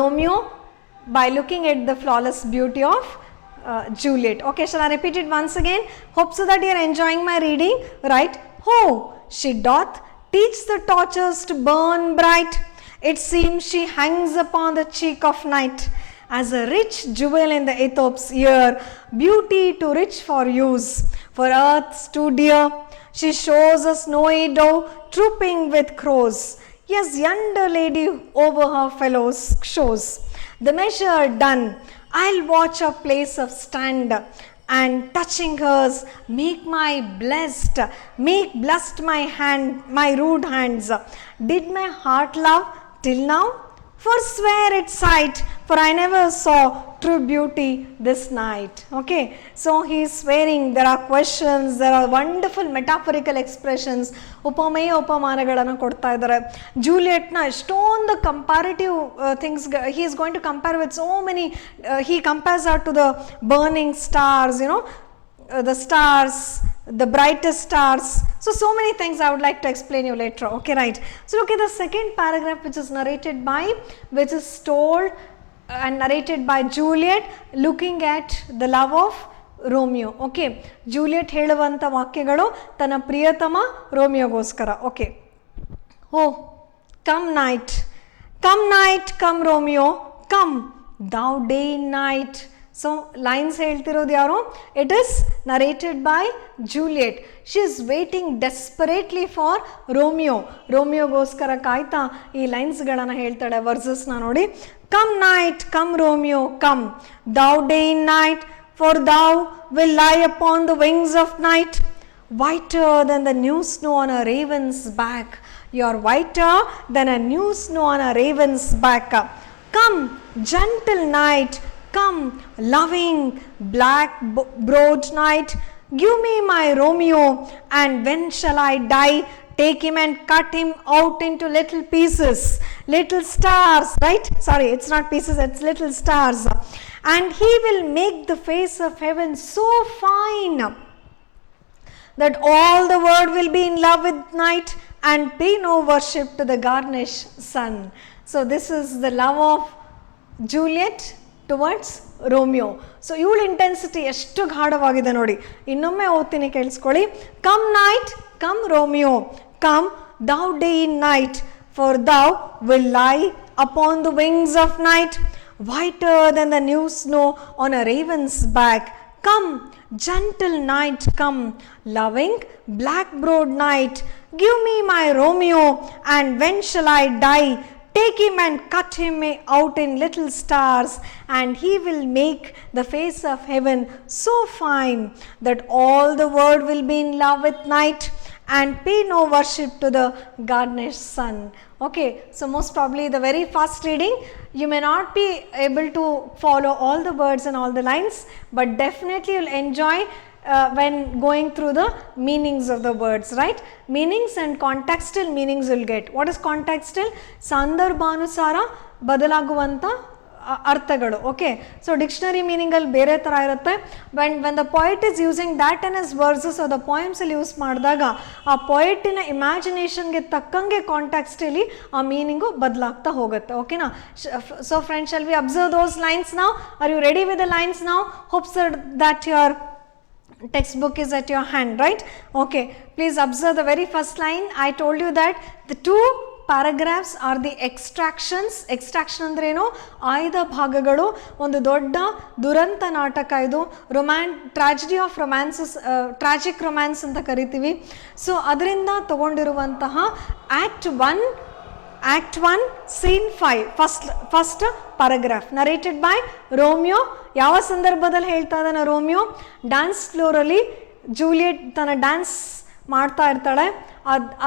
Romeo by looking at the flawless beauty of Juliet. Okay, shall I repeat it once again? Hope so that you are enjoying my reading, right? Oh, she doth teach the torches to burn bright. It seems she hangs upon the cheek of night as a rich jewel in the Aethiop's ear. Beauty too rich for use, for earth's too dear. She shows a snowy doe trooping with crows. Yes, yonder lady over her fellows shows. The measure done, I'll watch a place of stand, and touching hers make blessed my hand, my rude hands. Did my heart love till now? Forswear its sight, for I never saw true beauty this night. Okay, so he is swearing. There are questions, there are wonderful metaphorical expressions. ಉಪಮೇಯ ಉಪಮಾನಗಳನ್ನು ಕೊಡ್ತಾ ಇದ್ದಾರೆ. ಜೂಲಿಯಟ್ನ ಎಷ್ಟೊಂದು comparative things he is going to compare with so many, he compares her to the burning stars, the stars, the brightest stars. So many things I would like to explain you later. Okay, right. So look at the second paragraph, which is told and narrated by Juliet looking at the love of Romeo. Okay, Juliet ಹೇಳುವಂತ ವಾಕ್ಯಗಳು ತನ್ನ ಪ್ರಿಯತಮ ರೋಮಿಯೋಗೋಸ್ಕರ. Okay, oh come night, come Romeo, come thou day and night, so lines ಹೇಳ್ತಿರೋದು ಯಾರು? It is narrated by Juliet. She is waiting desperately for Romeo. ರೋಮಿಯೋಗೋಸ್ಕರ ಕಾಯ್ತಾ ಈ ಲೈನ್ಸ್ಗಳನ್ನು ಹೇಳ್ತಾಳೆ. ವರ್ಸಸ್ನ ನೋಡಿ. Come night, come Romeo, come thou day and night, for thou will lie upon the wings of night, whiter than the new snow on a raven's back. You are whiter than a new snow on a raven's back. Come, gentle night, come, loving black-browed night, give me my Romeo, and when shall I die? Take him and cut him out into little pieces, little stars, right? Sorry, it's not pieces, it's little stars. And he will make the face of heaven so fine that all the world will be in love with night and pay no worship to the garnished sun. So this is the love of Juliet towards Romeo. So ಇವಳ ಇಂಟೆನ್ಸಿಟಿ ಎಷ್ಟು ಗಾಢವಾಗಿದೆ ನೋಡಿ. ಇನ್ನೊಮ್ಮೆ ಓದ್ತೀನಿ, ಕೇಳಿಸ್ಕೊಳ್ಳಿ. Come night, come Romeo, come thou day in night, for thou will lie upon the wings of night, whiter than the new snow on a raven's back. Come, gentle night, come, loving black-browed night, give me my Romeo, and when shall I die? Take him and cut him out in little stars, and he will make the face of heaven so fine that all the world will be in love with night and pay no worship to the garnished sun. Okay, so most probably the very first reading, you may not be able to follow all the words and all the lines, but definitely you'll enjoy when going through the meanings of the words, right? Meanings and contextual meanings you'll get. What is contextual? ಸಂದರ್ಭಾನುಸಾರ ಬದಲಾಗುವಂಥ ಅರ್ಥಗಳು. Okay, so dictionary ಮೀನಿಂಗಲ್ಲಿ ಬೇರೆ ಥರ ಇರುತ್ತೆ. When the poet is using that in is verses the ಪೊಯಮ್ಸಲ್ಲಿ use ಮಾಡಿದಾಗ ಆ ಪೊಯಿಟಿನ ಇಮ್ಯಾಜಿನೇಷನ್ಗೆ ತಕ್ಕಂಗೆ ಕಾಂಟೆಕ್ಸ್ಟಲ್ಲಿ ಆ ಮೀನಿಂಗು ಬದಲಾಗ್ತಾ ಹೋಗುತ್ತೆ. ಓಕೆನಾ? So friends, shall we observe those lines now? Are you ready with the lines now? Hopes that your textbook is at your hand, right? Okay, please observe the very first line. I told you that the two paragraphs are the extractions. extraction ಅಂದ್ರೆ ಏನು? ಆಯ್ದ ಭಾಗಗಳು. ಒಂದು ದೊಡ್ಡ ದುರಂತ ನಾಟಕ ಇದು. Tragedy of ರೊಮ್ಯಾನ್ಸಸ್, ಟ್ರಾಜಿಕ್ ರೊಮ್ಯಾನ್ಸ್ ಅಂತ ಕರಿತೀವಿ. ಸೊ ಅದರಿಂದ ತಗೊಂಡಿರುವಂತಹ Act 1, Scene 5, first paragraph, narrated by Romeo. ಯಾವ ಸಂದರ್ಭದಲ್ಲಿ ಹೇಳ್ತಾ ಇದ್ದಾನೆ ರೋಮಿಯೋ? ಡ್ಯಾನ್ಸ್ ಫ್ಲೋರಲ್ಲಿ ಜೂಲಿಯಟ್ ತನ್ನ ಡ್ಯಾನ್ಸ್ ಮಾಡ್ತಾ ಇರ್ತಾಳೆ.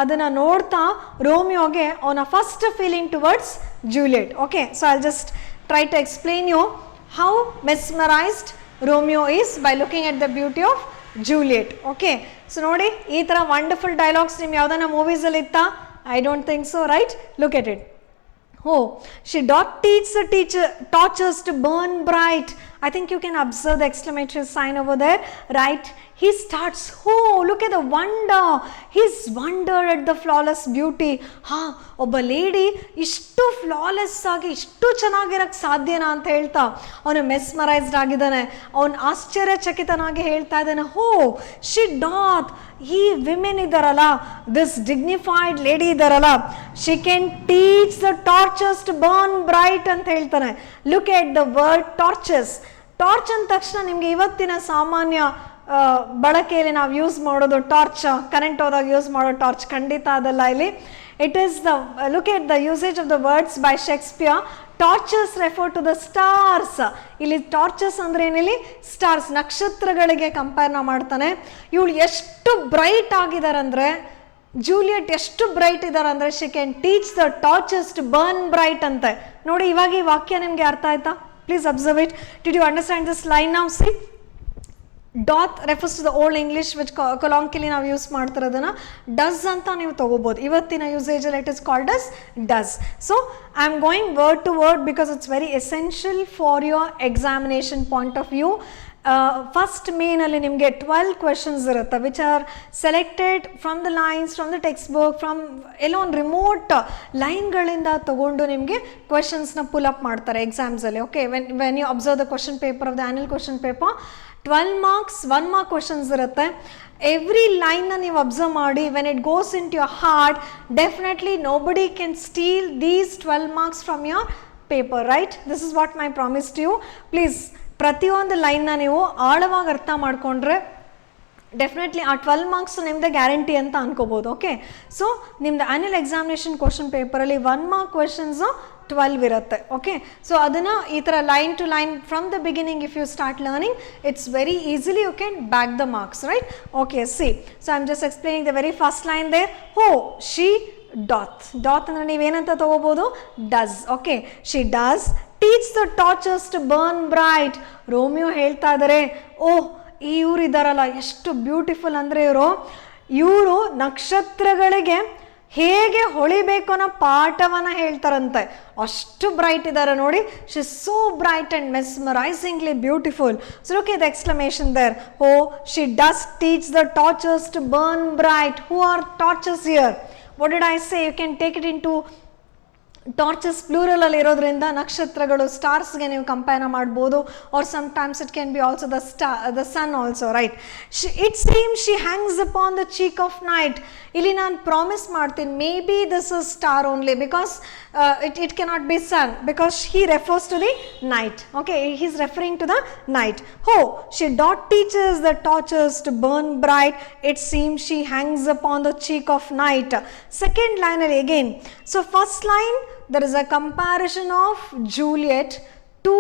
ಅದನ್ನು ನೋಡ್ತಾ ರೋಮಿಯೋಗೆ ಅವನ first feeling towards Juliet. Okay, so I just try to explain you how mesmerised Romeo is by looking at the beauty of Juliet. Okay, so ನೋಡಿ, ಈ ಥರ ವಂಡರ್ಫುಲ್ ಡೈಲಾಗ್ಸ್ ನಿಮ್ಮ ಯಾವ್ದಾನ ಮೂವೀಸಲ್ಲಿ ಇತ್ತಾ? I don't think so, right? Look at it. Oh, she doth teach the torches to burn bright. I think you can observe the exclamation sign over there, right? He starts, oh, look at the wonder. He's wondered at the flawless beauty. ಒಬ್ಬ ಲೇಡಿ ಇಷ್ಟು ಫ್ಲಾಲೆಸ್ ಆಗಿ ಇಷ್ಟು ಚೆನ್ನಾಗಿರಕ್ಕೆ ಸಾಧ್ಯನಾ ಅಂತ ಹೇಳ್ತಾ ಅವನು ಮೆಸ್ಮರೈಸ್ಡ್ ಆಗಿದ್ದಾನೆ. ಅವನು ಆಶ್ಚರ್ಯಚಕಿತನಾಗಿ ಹೇಳ್ತಾ ಇದ್ದಾನೆ, ಹೋ ಶಿ ಡಾತ್, ಈ ವಿಮೆನ್ ಇದ್ದಾರಲ್ಲ, ದಿಸ್ ಡಿಗ್ನಿಫೈಡ್ ಲೇಡಿ ಇದ್ದಾರಲ್ಲ, she can teach the torches to burn bright ಅಂತ ಹೇಳ್ತಾನೆ. Look at the word torches. Torch ಅಂದ ತಕ್ಷಣ ನಿಮಗೆ ಇವತ್ತಿನ ಸಾಮಾನ್ಯ ಬಳಕೆಯಲ್ಲಿ ನಾವು ಯೂಸ್ ಮಾಡೋದು ಟಾರ್ಚ್, ಕರೆಂಟ್ ಹೋದಾಗ ಯೂಸ್ ಮಾಡೋ ಟಾರ್ಚ್ ಖಂಡಿತ ಅದಲ್ಲ ಇಲ್ಲಿ. It is the look at the usage of the words by Shakespeare. Torches refer to the stars. ಇಲ್ಲಿ ಟಾರ್ಚಸ್ ಅಂದ್ರೆ ಏನಿಲ್ಲಿ? ಸ್ಟಾರ್ಸ್, ನಕ್ಷತ್ರಗಳಿಗೆ ಕಂಪೇರ್ನ ಮಾಡ್ತಾನೆ. ಇವಳು ಎಷ್ಟು ಬ್ರೈಟ್ ಆಗಿದ್ದಾರೆ ಅಂದರೆ, ಜೂಲಿಯಟ್ ಎಷ್ಟು ಬ್ರೈಟ್ ಇದ್ದಾರೆ ಅಂದರೆ, she can teach the torches to burn bright ಅಂತೆ. ನೋಡಿ, ಇವಾಗ ಈ ವಾಕ್ಯ ನಿಮಗೆ ಅರ್ಥ ಆಯ್ತಾ? Please observe it. Did you understand this line now? See, doth refers to the old English which colloquially ನಾವು ಯೂಸ್ ಮಾಡ್ತಿರೋದನ್ನ ಡಸ್ ಅಂತ ನೀವು ತಗೋಬೋದು. ಇವತ್ತಿನ ಯೂಸೇಜಲ್ಲಿ it is called as does. So I am going word to word because it's very essential for your examination point of view. First ಮೇನಲ್ಲಿ ನಿಮಗೆ 12 questions ಇರುತ್ತೆ which are selected from the lines, from the textbook, from ಎಲ್ಲೋ ಒಂದು remote ಲೈನ್ಗಳಿಂದ ತಗೊಂಡು ನಿಮಗೆ ಕ್ವೆಶನ್ಸ್ನ pull up ಮಾಡ್ತಾರೆ ಎಕ್ಸಾಮ್ಸಲ್ಲಿ. Okay, when you observe the question paper of the annual question paper, 12 marks 1 mark questions ಇರುತ್ತೆ. ಎವ್ರಿ ಲೈನ್ನ ನೀವು ಅಬ್ಸರ್ವ್ ಮಾಡಿ, when it goes into your heart, definitely nobody can steal these 12 marks from your paper, right? This is what my promise to you. Please ಪ್ರತಿಯೊಂದು ಲೈನ್ನ ನೀವು ಆಳವಾಗಿ ಅರ್ಥ ಮಾಡಿಕೊಂಡ್ರೆ ಡೆಫಿನೆಟ್ಲಿ ಆ 12 ಮಾರ್ಕ್ಸ್ ನಿಮ್ಮದೇ ಗ್ಯಾರಂಟಿ ಅಂತ ಅನ್ಕೋಬೋದು. ಓಕೆ, ಸೊ ನಿಮ್ದು ಆ್ಯನ್ಯಲ್ ಎಕ್ಸಾಮಿನೇಷನ್ ಕ್ವಶನ್ ಪೇಪರಲ್ಲಿ 1 ಮಾರ್ಕ್ ಕ್ವೆಶನ್ಸು 12 ಇರುತ್ತೆ. ಓಕೆ, ಸೊ ಅದನ್ನು ಈ ಥರ line to line from the beginning if you start learning it's very easily you can back the marks, right? Okay, see, so I am just explaining the very first line there. ಹೋ she doth. Doth ಅಂದರೆ ನೀವೇನಂತ ತಗೋಬೋದು? Does. Okay, she does teach the tortures to burn bright. Romeo ಹೇಳ್ತಾ ಇದ್ದಾರೆ, ಓಹ್ ಇವ್ರು ಇದ್ದಾರಲ್ಲ ಎಷ್ಟು ಬ್ಯೂಟಿಫುಲ್ ಅಂದರೆ ಇವರು ನಕ್ಷತ್ರಗಳಿಗೆ ಹೇಗೆ ಹೊಳಿಬೇಕು ಅನ್ನೋ ಪಾಠವನ್ನು ಹೇಳ್ತಾರಂತೆ, ಅಷ್ಟು ಬ್ರೈಟ್ ಇದ್ದಾರೆ ನೋಡಿ. She is so bright and mesmerisingly beautiful. So look at the exclamation there. ಹೋ she does teach the tortures to burn bright. Who are tortures here? What did I say? You can take it in to torches ಪ್ಲೂರಲಲ್ಲಿ ಇರೋದ್ರಿಂದ ನಕ್ಷತ್ರಗಳು ಸ್ಟಾರ್ಸ್ಗೆ ನೀವು compare ಮಾಡ್ಬೋದು. Or sometimes it can be also the sun also, right? It seem she hangs upon the cheek of night. ಇಲ್ಲಿ ನಾನು ಪ್ರಾಮಿಸ್ ಮಾಡ್ತೀನಿ, may be this is star only because it cannot be sun because he refers to the night. Okay, he is referring to the night. Oh, she dot teaches the torches to burn bright. It seems she hangs upon the cheek of night. Second line again. So first line, there is a comparison of Juliet to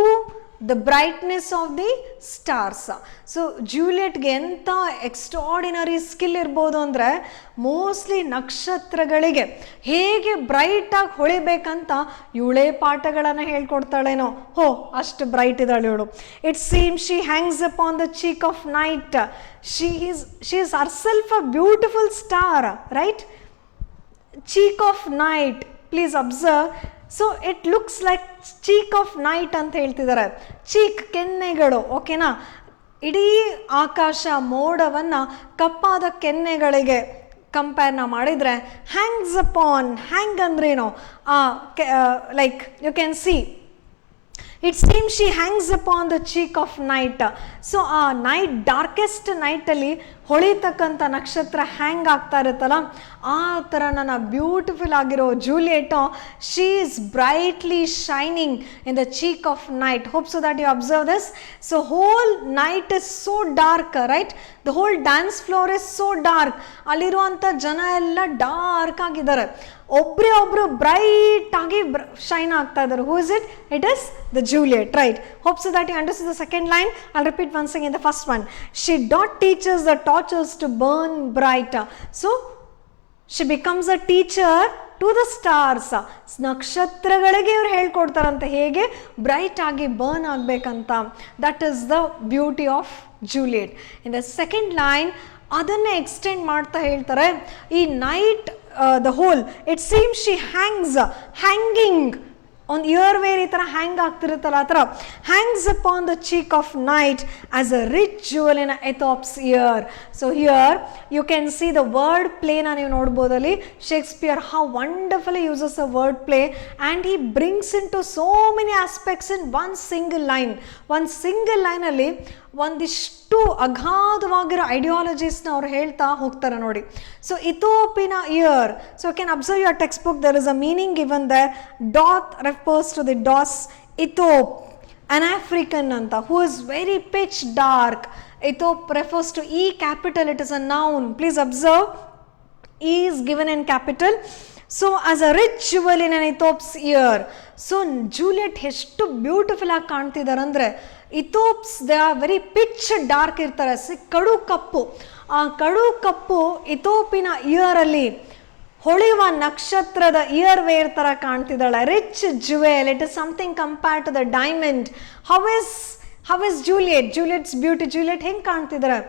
the brightness of the stars. So ಜೂಲಿಯಟ್ಗೆ ಎಂಥ extraordinary skill ಇರ್ಬೋದು ಅಂದರೆ ಮೋಸ್ಟ್ಲಿ ನಕ್ಷತ್ರಗಳಿಗೆ ಹೇಗೆ ಬ್ರೈಟಾಗಿ ಹೊಳಿಬೇಕಂತ ಇವಳೇ ಪಾಠಗಳನ್ನು ಹೇಳ್ಕೊಡ್ತಾಳೇನೋ. ಹೋ ಅಷ್ಟು ಬ್ರೈಟ್ ಇದ್ದಾಳೆ ಇವಳು. It seem she hangs upon the cheek of night. She is herself a beautiful star, right? Cheek of night, please observe. So it looks like cheek of night ಅಂತ ಹೇಳ್ತಿದ್ದಾರೆ. ಚೀಕ್ ಕೆನ್ನೆಗಳು, ಓಕೆನಾ? ಇಡೀ ಆಕಾಶ ಮೋಡವನ್ನು ಕಪ್ಪಾದ ಕೆನ್ನೆಗಳಿಗೆ ಕಂಪೇರ್ನ ಮಾಡಿದರೆ ಹ್ಯಾಂಗ್ಸ್ ಅಪಾನ್, ಹ್ಯಾಂಗ್ ಅಂದ್ರೇನು? Like you can see it seem she hangs upon the cheek of night. So ಆ ನೈಟ್, ಡಾರ್ಕೆಸ್ಟ್ ನೈಟಲ್ಲಿ ಹೊಳಿತಕ್ಕಂಥ ನಕ್ಷತ್ರ ಹ್ಯಾಂಗ್ ಆಗ್ತಾ ಇರುತ್ತಲ್ಲ, ಆ ಥರ ನನ್ನ ಬ್ಯೂಟಿಫುಲ್ ಆಗಿರೋ Juliet, she is brightly shining in the cheek of night. Hope so that you observe this. So whole night is so dark, right? The whole dance floor is so dark. ಅಲ್ಲಿರುವಂಥ ಜನ ಎಲ್ಲ ಡಾರ್ಕ್ ಆಗಿದ್ದಾರೆ, ಒಬ್ಬರೇ ಒಬ್ಬರು ಬ್ರೈಟ್ ಆಗಿ shine ಆಗ್ತಾ ಇದ್ದಾರೆ. Who is it? It is the Juliet, right? Hope so that you understand the second line. I'll repeat once again the first one. She dot teaches the torches to burn brighter. So she becomes a teacher to the stars. ನಕ್ಷತ್ರಗಳಿಗೆ ಇವ್ರು ಹೇಳ್ಕೊಡ್ತಾರಂತೆ ಹೇಗೆ ಬ್ರೈಟ್ ಆಗಿ ಬರ್ನ್ ಆಗಬೇಕಂತ. That is the beauty of Juliet. In the second line ಅದನ್ನೇ ಎಕ್ಸ್ಟೆಂಡ್ ಮಾಡ್ತಾ ಹೇಳ್ತಾರೆ, ಈ night the whole, it seems she hangs, hanging on ear where ಈ ಥರ ಹ್ಯಾಂಗ್ ಆಗ್ತಿರುತ್ತಲ್ಲ ಆ ಥರ, hangs upon the cheek of night as a rich jewel in Aesop's ear. So here you can see the word play na ನೀವು ನೋಡ್ಬೋದಲ್ಲಿ. Shakespeare how wonderfully uses a word play and he brings into so many aspects in one single line. One single line ಅಲ್ಲಿ ಒಂದಿಷ್ಟು ಅಗಾಧವಾಗಿರೋ ಐಡಿಯಾಲಜೀಸ್ನ ಅವ್ರು ಹೇಳ್ತಾ ಹೋಗ್ತಾರೆ ನೋಡಿ. ಸೊ ಇಥೋಪಿನ ear, so you can observe your textbook, there is a meaning given there. Doth refers to the DOS, Ethiop, an African anta, who is very pitch dark. Ethiop refers to E capital, it is a noun. Please observe, E is given in capital. So as a rich jewel in an Ethiop's ear. So Juliet ಎಷ್ಟು beautiful ಆಗಿ ಕಾಣ್ತಿದ್ದಾರೆ ಅಂದರೆ, Ethiops they are very pitch dark ಇರ್ತಾರೆ, ಕಡು ಕಪ್ಪು. ಆ ಕಡು ಕಪ್ಪು ಇಥೋಪಿನ ಇಯರಲ್ಲಿ ಹೊಳೆಯುವ ನಕ್ಷತ್ರದ ಇಯರ್ ವೇರ್ ಥರ ಕಾಣ್ತಿದ್ದಾಳೆ. Rich jewel, it is something compared to the diamond. How is Juliet? Juliet's beauty, Juliet ಹೆಂಗೆ ಕಾಣ್ತಿದ್ದಾರೆ?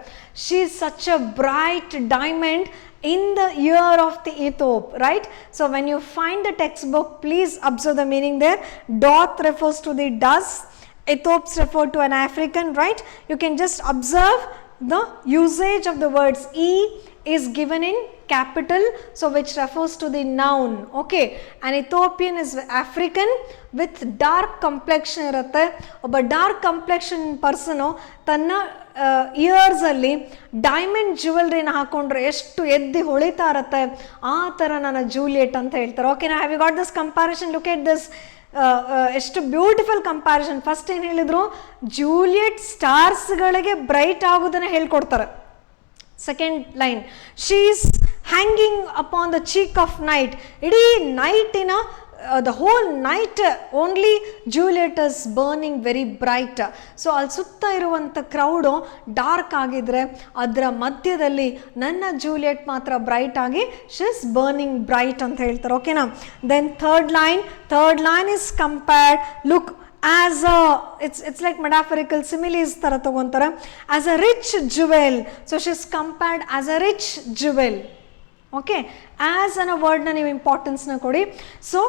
She is such a bright diamond in the ear of the Ethiop, right? So when you find the textbook, please observe the meaning there. Doth refers to the does, Ethiops refer to an African, right? You can just observe the usage of the words. E is given in capital, so which refers to the noun. Okay, an Ethiopian is African with dark complexion irutte. Obba dark complexion person ತನ್ನ ಇಯರ್ಸ್ ಅಲ್ಲಿ ಡೈಮಂಡ್ ಜ್ಯುವೆಲ್ರಿನ ಹಾಕೊಂಡ್ರೆ ಎಷ್ಟು ಎದ್ದಿ ಹೊಳಿತಾ ಇರತ್ತೆ, ಆ ಥರ ನನ್ನ ಜೂಲಿಯೆಟ್ ಅಂತ ಹೇಳ್ತಾರೆ. ಓಕೆನಾ? Have you got this comparison? Look at this. ಎಷ್ಟು ಬ್ಯೂಟಿಫುಲ್ ಕಂಪ್ಯಾರಿಸನ್. ಫಸ್ಟ್ ಏನು ಹೇಳಿದ್ರು, ಜೂಲಿಯಟ್ ಸ್ಟಾರ್ಸ್ಗಳಿಗೆ ಬ್ರೈಟ್ ಆಗೋದನ್ನ ಹೇಳ್ಕೊಡ್ತಾರೆ. Second line, she is hanging upon the cheek of night. ಇಡೀ ನೈಟಿನ the whole night only Juliet is burning very bright. ಸೊ ಅಲ್ಲಿ ಸುತ್ತ ಇರುವಂಥ ಕ್ರೌಡು ಡಾರ್ಕ್ ಆಗಿದ್ರೆ ಅದರ ಮಧ್ಯದಲ್ಲಿ ನನ್ನ ಜೂಲಿಯಟ್ ಮಾತ್ರ ಬ್ರೈಟ್ ಆಗಿ ಶಿ ಇಸ್ ಬರ್ನಿಂಗ್ ಬ್ರೈಟ್ ಅಂತ ಹೇಳ್ತಾರೆ. ಓಕೆನಾ. Then third line is compared, look as a it's like metaphorical similes ಥರ ತಗೊಂತಾರೆ, as a rich jewel. So she is compared as a rich jewel. Okay, as ಅನ್ನೋ ವರ್ಡ್ನ ನೀವು ಇಂಪಾರ್ಟೆನ್ಸ್ನ ಕೊಡಿ. So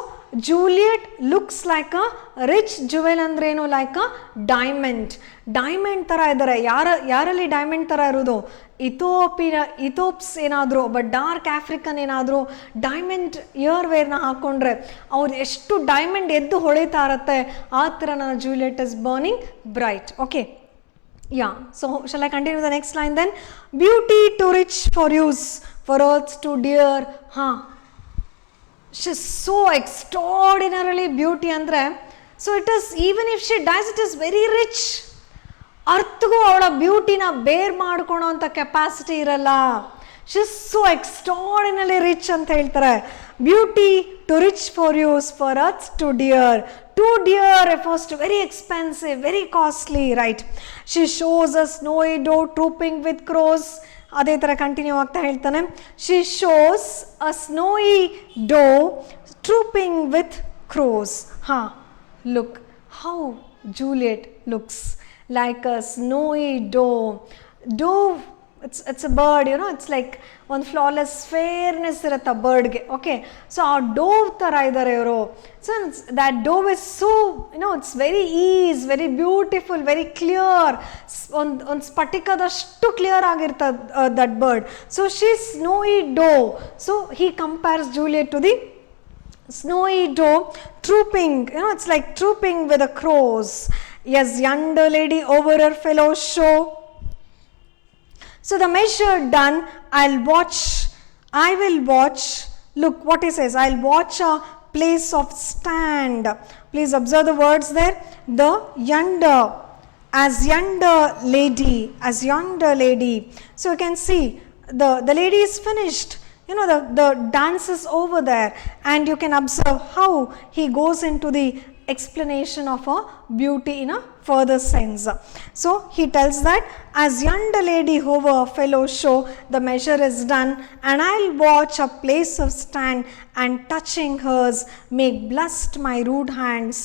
Juliet looks like a rich jewel ಅಂದ್ರೇನು, like a diamond ಥರ ಇದ್ದಾರೆ. ಯಾರಲ್ಲಿ ಡೈಮಂಡ್ ಥರ ಇರೋದು, ಇಥೋಪ್ಸ್ ಏನಾದರೂ ಒಬ್ಬ ಡಾರ್ಕ್ ಆಫ್ರಿಕನ್ ಏನಾದರೂ ಡೈಮಂಡ್ ಇಯರ್ ವೇರ್ನ ಹಾಕ್ಕೊಂಡ್ರೆ ಅವ್ರು ಎಷ್ಟು ಡೈಮಂಡ್ ಎದ್ದು ಹೊಳಿತಾ ಇರತ್ತೆ, ಆ ಥರ ನನ್ನ Juliet is burning bright. Okay, yeah, so shall I continue the next line then? Beauty too rich for use, for earth too dear. She's so extraordinarily beauty andre, so it is, even if she dies, it is very rich. ಅರ್ಥಗೂ ಅವಳ ಬ್ಯೂಟಿನ bear ಮಾಡ್ಕೊಳೋ ಅಂತ capacity ಇರಲ್ಲ. She is so extraordinary rich ಅಂತ ಹೇಳ್ತಾರೆ. Beauty too rich for use, for earth too dear. Too dear refers to very expensive, very costly, right? She shows a snowy doe trooping with crows. ಅದೇ ಥರ ಕಂಟಿನ್ಯೂ ಆಗ್ತಾ ಹೇಳ್ತಾನೆ. She shows a snowy doe trooping with crows. Look how Juliet looks like a snowy doe. It's a bird, you know, it's like ಒಂದು flawless fairness ಇರುತ್ತೆ ಬರ್ಡ್ಗೆ. Okay, so ಆ dove ಥರ ಇದ್ದಾರೆ ಇವರು. So that dove is so, it's very is, very beautiful, very clear. ಒಂದು ಸ್ಫಟಿಕದಷ್ಟು clear ಆಗಿರ್ತದೆ that bird. So she snowy dove. So he compares Juliet to the snowy doe trooping, it's like trooping with the crows. Yes, yonder lady over her fellow show. So the measure done, I will watch, look what he says, I'll watch a place of stand. Please observe the words there, the yonder, as yonder lady. So you can see the lady is finished. The dance is over there, and you can observe how he goes into the explanation of a beauty in a further sense. So he tells that as yonder lady over a fellow show, the measure is done, and I'll watch a place of stand, and touching hers make blessed my rude hands.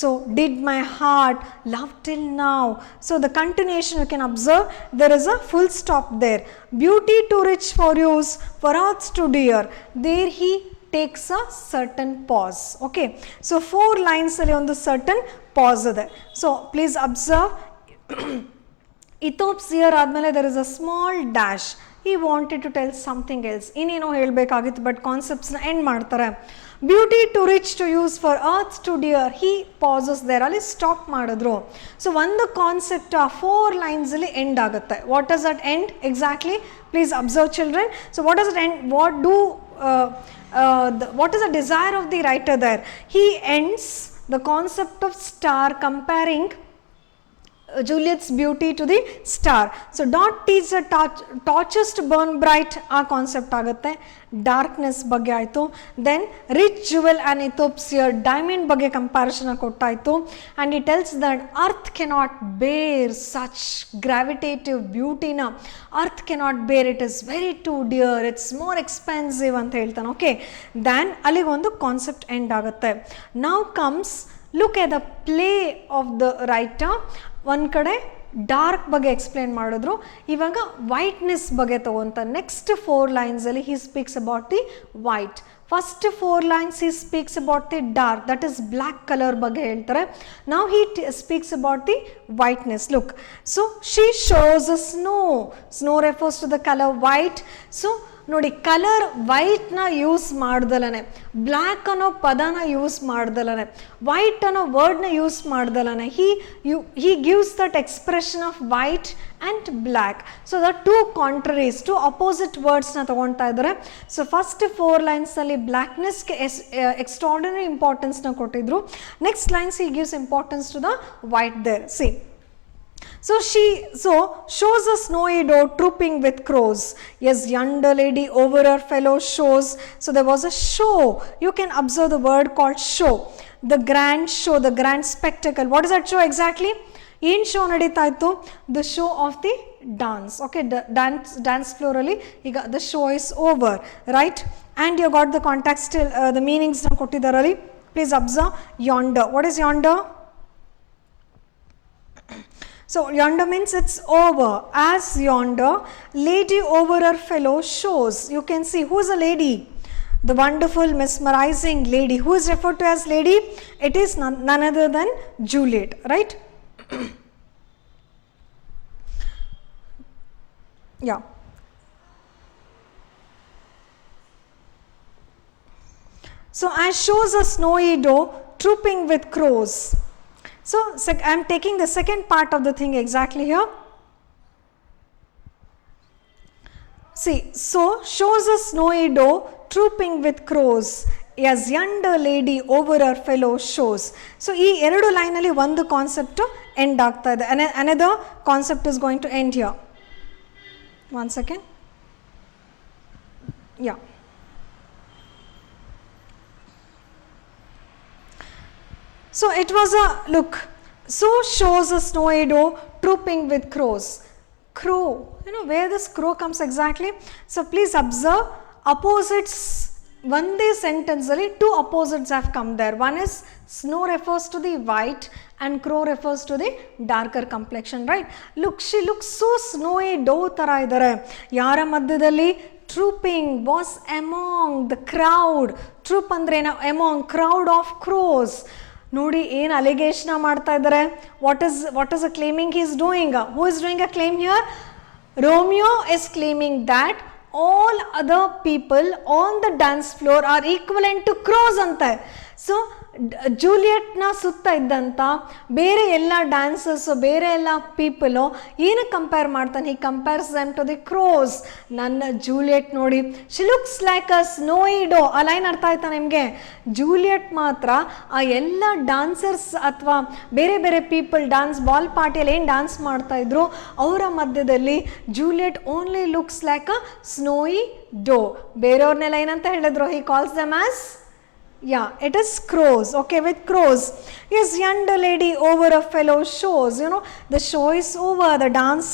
So did my heart love till now. So the continuation you can observe, there is a full stop there. Beauty too rich for use, for earth too dear. There he takes a certain pause. Okay, so 4 lines ಅಲ್ಲಿ ಒಂದು certain pause ಇದೆ. So please observe, Ethop's ear ಆದ್ಮೇಲೆ there is a small dash. He wanted to tell something else. ಇನ್ನೇನೋ ಹೇಳಬೇಕಾಗಿತ್ತು, but ಕಾನ್ಸೆಪ್ಟ್ಸ್ನ end ಮಾಡ್ತಾರೆ. Beauty too rich to use, for earth too dear. He passes there, ಅಲ್ಲಿ stop ಮಾಡಿದ್ರು. So ಒಂದು concept ಆ 4 ಲೈನ್ಸಲ್ಲಿ ಎಂಡ್ ಆಗುತ್ತೆ. What does that end exactly? Please observe children. So what does that end? What is the desire of the writer there? He ends the concept of star comparing Juliet's beauty to the star. So not teach the torches to burn bright, ಆ concept ಆಗುತ್ತೆ. Darkness ಬಗ್ಗೆ ಆಯಿತು. Then rich jewel and Ethiop's ear, diamond ಬಗ್ಗೆ comparison ಕೊಟ್ಟಾಯಿತು. And it tells that earth cannot bear such gravitative ಬ್ಯೂಟಿನ. Earth cannot bear, it is very too dear, it's more expensive ಅಂತ ಹೇಳ್ತಾನೆ. Okay, then ಅಲ್ಲಿಗೊಂದು concept end ಆಗುತ್ತೆ. Now comes look at the play of the writer. ಒಂದು ಕಡೆ dark ಬಗ್ಗೆ explain ಮಾಡಿದ್ರು, ಇವಾಗ ವೈಟ್ನೆಸ್ ಬಗ್ಗೆ ತಗೊಂತ ನೆಕ್ಸ್ಟ್ 4 ಲೈನ್ಸಲ್ಲಿ ಹಿ speaks about the white. First 4 lines he speaks about the dark, that is black colour ಬಗ್ಗೆ ಹೇಳ್ತಾರೆ. ನಾವು he speaks about the whiteness. Look, so she shows a snow refers to the colour white. So ನೋಡಿ, colour ವೈಟ್ನ use ಮಾಡ್ದಲನೆ, black ಅನ್ನೋ ಪದನ use ಮಾಡ್ದಲನೆ, white ಅನ್ನೋ ವರ್ಡ್ನ ಯೂಸ್ ಮಾಡ್ದಲನೆ. He gives that expression of white and black. So the two contraries, two opposite words na ತಗೊಂತಾ ಇದ್ದಾರೆ. So first 4 lines ಅಲ್ಲಿ blackness ಗೆ extraordinary importance na ಕೊಟ್ಟಿದ್ರು. Next lines he gives importance to the white there. See, so shows a snowy doe trooping with crows. Yes, yonder lady over her fellow shows. So there was a show. You can observe the word called show. The grand show, the grand spectacle. What is that show exactly? ಏನು show ನಡೀತಾ ಇತ್ತು? The show of the dance. Okay, dance ಫ್ಲೋರಲ್ಲಿ ಈಗ the show is over, right? And you got the contact the meanings ನಾವು ಕೊಟ್ಟಿದ್ದಾರಲ್ಲಿ. Please observe yonder. What is yonder? So yonder means it's over. As yonder lady over her fellow shows. You can see who is a lady? The wonderful mesmerizing lady. Who is referred to as lady? It is none other than Juliet, right? Yeah. So as shows a snowy doe trooping with crows. So I am taking the second part of the thing exactly here. See, so shows a snowy doe trooping with crows. As yonder lady over her fellow shows. So ಈ ಎರಡು ಲೈನಲ್ಲಿ ಒಂದು concept end ಆಗ್ತಾ ಇದೆ. Another concept is going to end here. One second. Yeah. So it was a look. So shows a snowy doe trooping with crows. Crow. You know where this crow comes exactly? So please observe opposites. ಒಂದೇ ಸೆಂಟೆನ್ಸ್ ಅಲ್ಲಿ two opposites have come there. One is snow refers to the white and crow refers to the darker complexion, right? Look, she looks so snowy doe ತರ ಇದ್ದಾರೆ. ಯಾರ ಮಧ್ಯದಲ್ಲಿ? Trooping was among the crowd. Troop ಅಂದ್ರೆ among crowd of crows. ನೋಡಿ ಏನು ಅಲಿಗೇಷನ್ ಮಾಡ್ತಾ ಇದ್ದಾರೆ. What is the claiming he is doing? Who is doing a claim here? Romeo is claiming that all other people on the dance floor are equivalent to crows ante. So Juliet ನ ಸುತ್ತ ಇದ್ದಂಥ ಬೇರೆ ಎಲ್ಲ ಡ್ಯಾನ್ಸರ್ಸ್, ಬೇರೆ ಎಲ್ಲ ಪೀಪಲು ಏನು compare ಮಾಡ್ತಾನೆ? He compares them to the crows. ನನ್ನ ಜೂಲಿಯಟ್ ನೋಡಿ, she looks like a snowy doe. ಆ ಲೈನ್ ಅರ್ಥ ಆಯ್ತಾ ನಿಮಗೆ? ಜೂಲಿಯಟ್ ಮಾತ್ರ ಆ ಎಲ್ಲ ಡಾನ್ಸರ್ಸ್ ಅಥವಾ ಬೇರೆ ಬೇರೆ ಪೀಪಲ್ ಡ್ಯಾನ್ಸ್ ಬಾಲ್ ಪಾರ್ಟಿಯಲ್ಲಿ ಏನು ಡ್ಯಾನ್ಸ್ ಮಾಡ್ತಾ ಇದ್ರು ಅವರ ಮಧ್ಯದಲ್ಲಿ Juliet only looks like a snowy doe. ಬೇರೆಯವ್ರನ್ನೆಲ್ಲ ಏನಂತ ಹೇಳಿದ್ರು? He calls them as, yeah, it is crows. Okay, with crows. Yes, yonder lady over a fellow shows. You know, the show is over. The dance,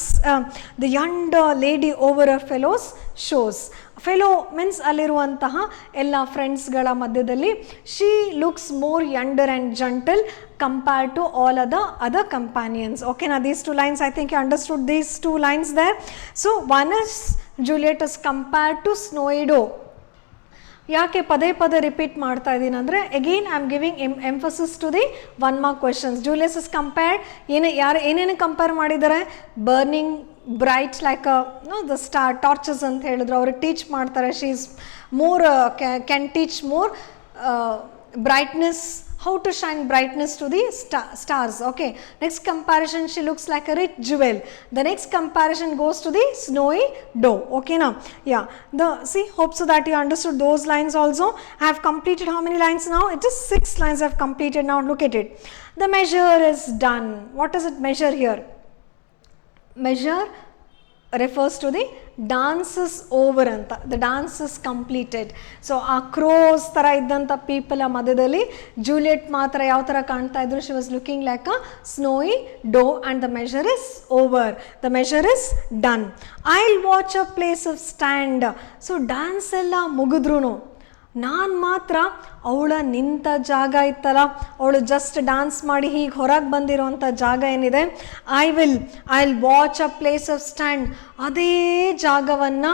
the yonder lady over a fellow's shows. Fellow means ಅಲ್ಲಿರುವಂತಹ ಎಲ್ಲ ಫ್ರೆಂಡ್ಸ್ಗಳ ಮಧ್ಯದಲ್ಲಿ she looks more younger and gentle compared to all other companions. Okay, now these two lines, I think you understood these two lines there. So one is Juliet is compared to snowy doe. ಯಾಕೆ ಪದೇ ಪದೇ ರಿಪೀಟ್ ಮಾಡ್ತಾ ಇದ್ದೀನಿ ಅಂದರೆ, again I am giving emphasis to the one mark questions. Julius is compared, ಏನೇನು compare ಮಾಡಿದ್ದಾರೆ? Burning bright like the star torches ಅಂತ ಹೇಳಿದ್ರು. ಅವ್ರಿಗೆ ಟೀಚ್ ಮಾಡ್ತಾರೆ. She is more can teach more brightness, how to shine brightness to the stars. Okay, next comparison, she looks like a rich jewel. The next comparison goes to the snowy doe. Okay, now yeah, see, hope so that you understood those lines also. I have completed how many lines now? It is 6 lines I have completed. Now look at it. The measure is done. What does it measure here? Measure refers to the dance is over anta. The dance is completed. So ಆ ಕ್ರೋಸ್ ಥರ ಇದ್ದಂಥ ಪೀಪಲ್ ಮಧ್ಯದಲ್ಲಿ ಜೂಲಿಯಟ್ ಮಾತ್ರ ಯಾವ ಥರ ಕಾಣ್ತಾ ಇದ್ರು? She was looking like a snowy doe and the measure is over. The measure is done. I will watch a place of stand. So dance ಎಲ್ಲ ಮುಗಿದ್ರು ನಾನು ಮಾತ್ರ ಅವಳ ನಿಂತ ಜಾಗ ಇತ್ತಲ್ಲ, ಅವಳು ಜಸ್ಟ್ ಡ್ಯಾನ್ಸ್ ಮಾಡಿ ಹೀಗೆ ಹೊರಗೆ ಬಂದಿರೋವಂಥ ಜಾಗ ಏನಿದೆ, I will watch a place of stand. ಅದೇ ಜಾಗವನ್ನು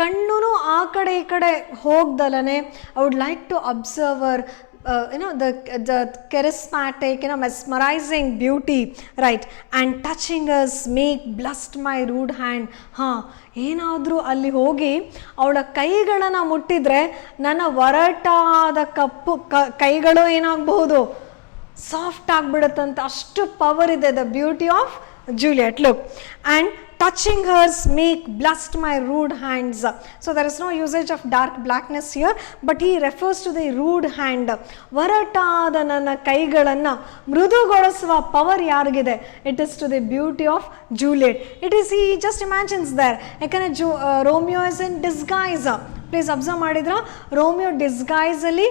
ಕಣ್ಣು ಆ ಕಡೆ ಈ ಕಡೆ ಹೋಗ್ದಲನೆ I would like to observer the charismatic, mesmerizing beauty, right? And touching us make blessed my rude hand. ಏನಾದರೂ ಅಲ್ಲಿ ಹೋಗಿ ಅವಳ ಕೈಗಳನ್ನು ಮುಟ್ಟಿದ್ರೆ ನನ್ನ ಒರಟಾದ ಕೈಗಳು ಏನಾಗಬಹುದು? ಸಾಫ್ಟ್ ಆಗಿಬಿಡುತ್ತಂತ. ಅಷ್ಟು ಪವರ್ ಇದೆ the beauty of Juliet. Look, and touching hers make blessed my rude hands. So there is no usage of dark blackness here, but he refers to the rude hand. ಒರಟಾದ ನನ್ನ ಕೈಗಳನ್ನು ಮೃದುಗೊಳಿಸುವ ಪವರ್ ಯಾರಿಗಿದೆ? It is to the beauty of Juliet. It is, he just imagines there. ಯಾಕಂದರೆ Romeo is in disguise. Please observe ಮಾಡಿದ್ರ, Romeo ಡಿಸ್ಗೈಸಲ್ಲಿ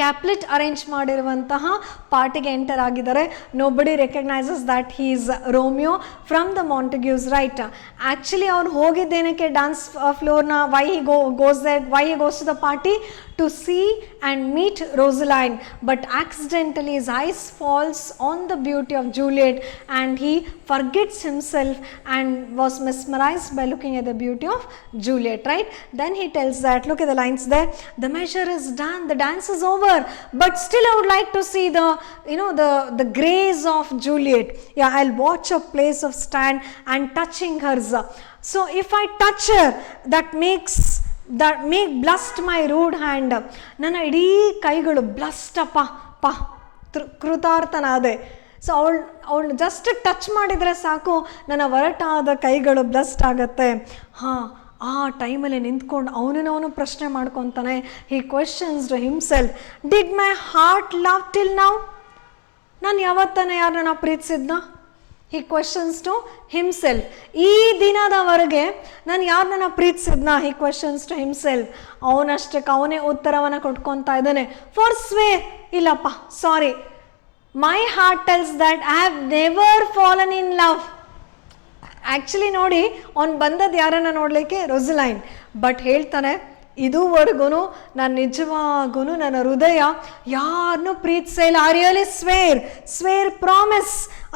Capulet arrange ಮಾಡಿರುವಂತಹ ಪಾರ್ಟಿಗೆ ಎಂಟರ್ ಆಗಿದ್ದಾರೆ. Nobody recognises that he is Romeo from the Montagues, right? Actually ಅವ್ನು ಹೋಗಿದ್ದೇನಕ್ಕೆ dance ಫ್ಲೋರ್ನ, why he goes to the party? to see and meet Rosaline, but accidentally his eyes falls on the beauty of Juliet and he forgets himself and was mesmerized by looking at the beauty of Juliet, right? Then he tells that, look at the lines there, the measure is done, the dance is over, but still I would like to see the, you know, the grace of Juliet. Yeah, I'll watch a place of stand and touching hers. So if I touch her, that make blessed my rude hand. ನನ್ನ ಇಡೀ ಕೈಗಳು ಬ್ಲಸ್ಟ್ ಕೃತಾರ್ಥನಾದೆ. ಸೊ ಅವಳು just touch ಮಾಡಿದರೆ ಸಾಕು, ನನ್ನ ಒರಟಾದ ಕೈಗಳು ಬ್ಲಸ್ಟ್ ಆಗುತ್ತೆ. ಹಾಂ, ಆ ಟೈಮಲ್ಲಿ ನಿಂತ್ಕೊಂಡು ಅವನವನು ಪ್ರಶ್ನೆ ಮಾಡ್ಕೊತಾನೆ. He questions himself, did my heart love till now? ನಾನು ಯಾವತ್ತನೇ ಯಾರನ್ನ ಪ್ರೀತಿಸಿದ್ನ? he questions to himself. ಈ ದಿನದವರೆಗೆ ನಾನು ಯಾರನ್ನ ಪ್ರೀತಿಸಿದ್ನ? he questions to himself. ಅವನಷ್ಟಕ್ಕೆ ಅವನೇ ಉತ್ತರವನ್ನು ಕೊಟ್ಕೊತಾ ಇದ್ದಾನೆ. ಫಾರ್ ಸ್ವೇರ್, ಇಲ್ಲಪ್ಪ, sorry, my heart tells that I have never fallen in love. Actually ನೋಡಿ, ಅವ್ನು ಬಂದದ್ದು ಯಾರನ್ನ ನೋಡಲಿಕ್ಕೆ? ರೋಸಲೈನ್. ಬಟ್ ಹೇಳ್ತಾನೆ, ಇದುವರೆಗೂ ನಾನು ನಿಜವಾಗೂ ನನ್ನ ಹೃದಯ ಯಾರನ್ನೂ ಪ್ರೀತಿಸೇ ಇಲ್ಲ. I really swear promise,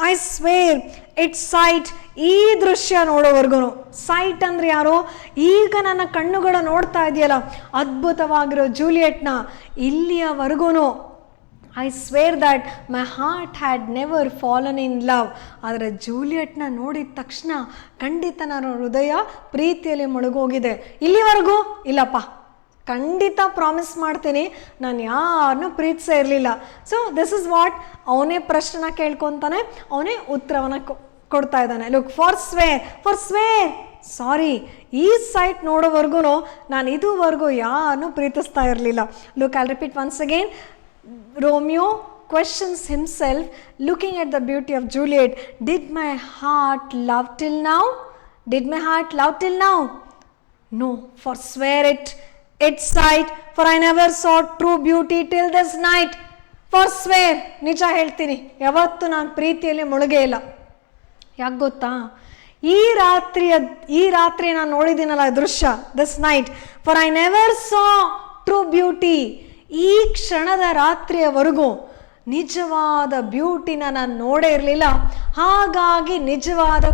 I swear it's sight. ಈ ದೃಶ್ಯ ನೋಡೋವರೆಗೂ, ಸೈಟ್ ಅಂದರೆ ಯಾರು? ಈಗ ನನ್ನ ಕಣ್ಣುಗಳು ನೋಡ್ತಾ ಇದೆಯಲ್ಲ ಅದ್ಭುತವಾಗಿರೋ ಜೂಲಿಯಟ್ನ, ಇಲ್ಲಿಯವರೆಗೂ I square that my heart had never fallen in love. ಆದರೆ ಜೂಲಿಯಟ್ನ ನೋಡಿದ ತಕ್ಷಣ ಖಂಡಿತ ನನ್ನ ಹೃದಯ ಪ್ರೀತಿಯಲ್ಲಿ ಮುಳುಗೋಗಿದೆ. ಇಲ್ಲಿವರೆಗೂ ಇಲ್ಲಪ್ಪ, ಖಂಡಿತ ಪ್ರಾಮಿಸ್ ಮಾಡ್ತೀನಿ, ನಾನು ಯಾರನ್ನೂ ಪ್ರೀತಿಸೇ ಇರಲಿಲ್ಲ. ಸೊ ದಿಸ್ ಇಸ್ ವಾಟ್, ಅವನೇ ಪ್ರಶ್ನೆನ ಕೇಳ್ಕೊತಾನೆ, ಅವನೇ ಉತ್ತರವನ್ನು ಕೊಡ್ತಾ ಇದ್ದಾನೆ. ಲುಕ್, ಫಾರ್ ಸ್ವೇರ್ ಸಾರಿ, ಈ ಸೈಟ್ ನೋಡೋವರೆಗೂ ನಾನು ಇದುವರೆಗೂ ಯಾರನ್ನೂ ಪ್ರೀತಿಸ್ತಾ ಇರಲಿಲ್ಲ. Look, I repeat once again. Romeo questions himself looking at the beauty of Juliet. Did my heart love till now? Did my heart love till now? No, forswear its sight, for I never saw true beauty till this night. Forswear, ನಿಜ ಹೇಳ್ತೀನಿ, ಯಾವತ್ತೂ ನಾನು ಪ್ರೀತಿಯಲ್ಲಿ ಮುಳುಗೇ ಇಲ್ಲ. ಯಾಕೆ ಗೊತ್ತಾ? ಈ ರಾತ್ರಿ ನಾನು ನೋಡಿದ್ದೀನಲ್ಲ ದೃಶ್ಯ, this night, for I never saw true beauty. ಈ ಕ್ಷಣದ ರಾತ್ರಿಯವರೆಗೂ ನಿಜವಾದ ಬ್ಯೂಟಿನ ನಾನು ನೋಡೇ ಇರಲಿಲ್ಲ. ಹಾಗಾಗಿ ನಿಜವಾದ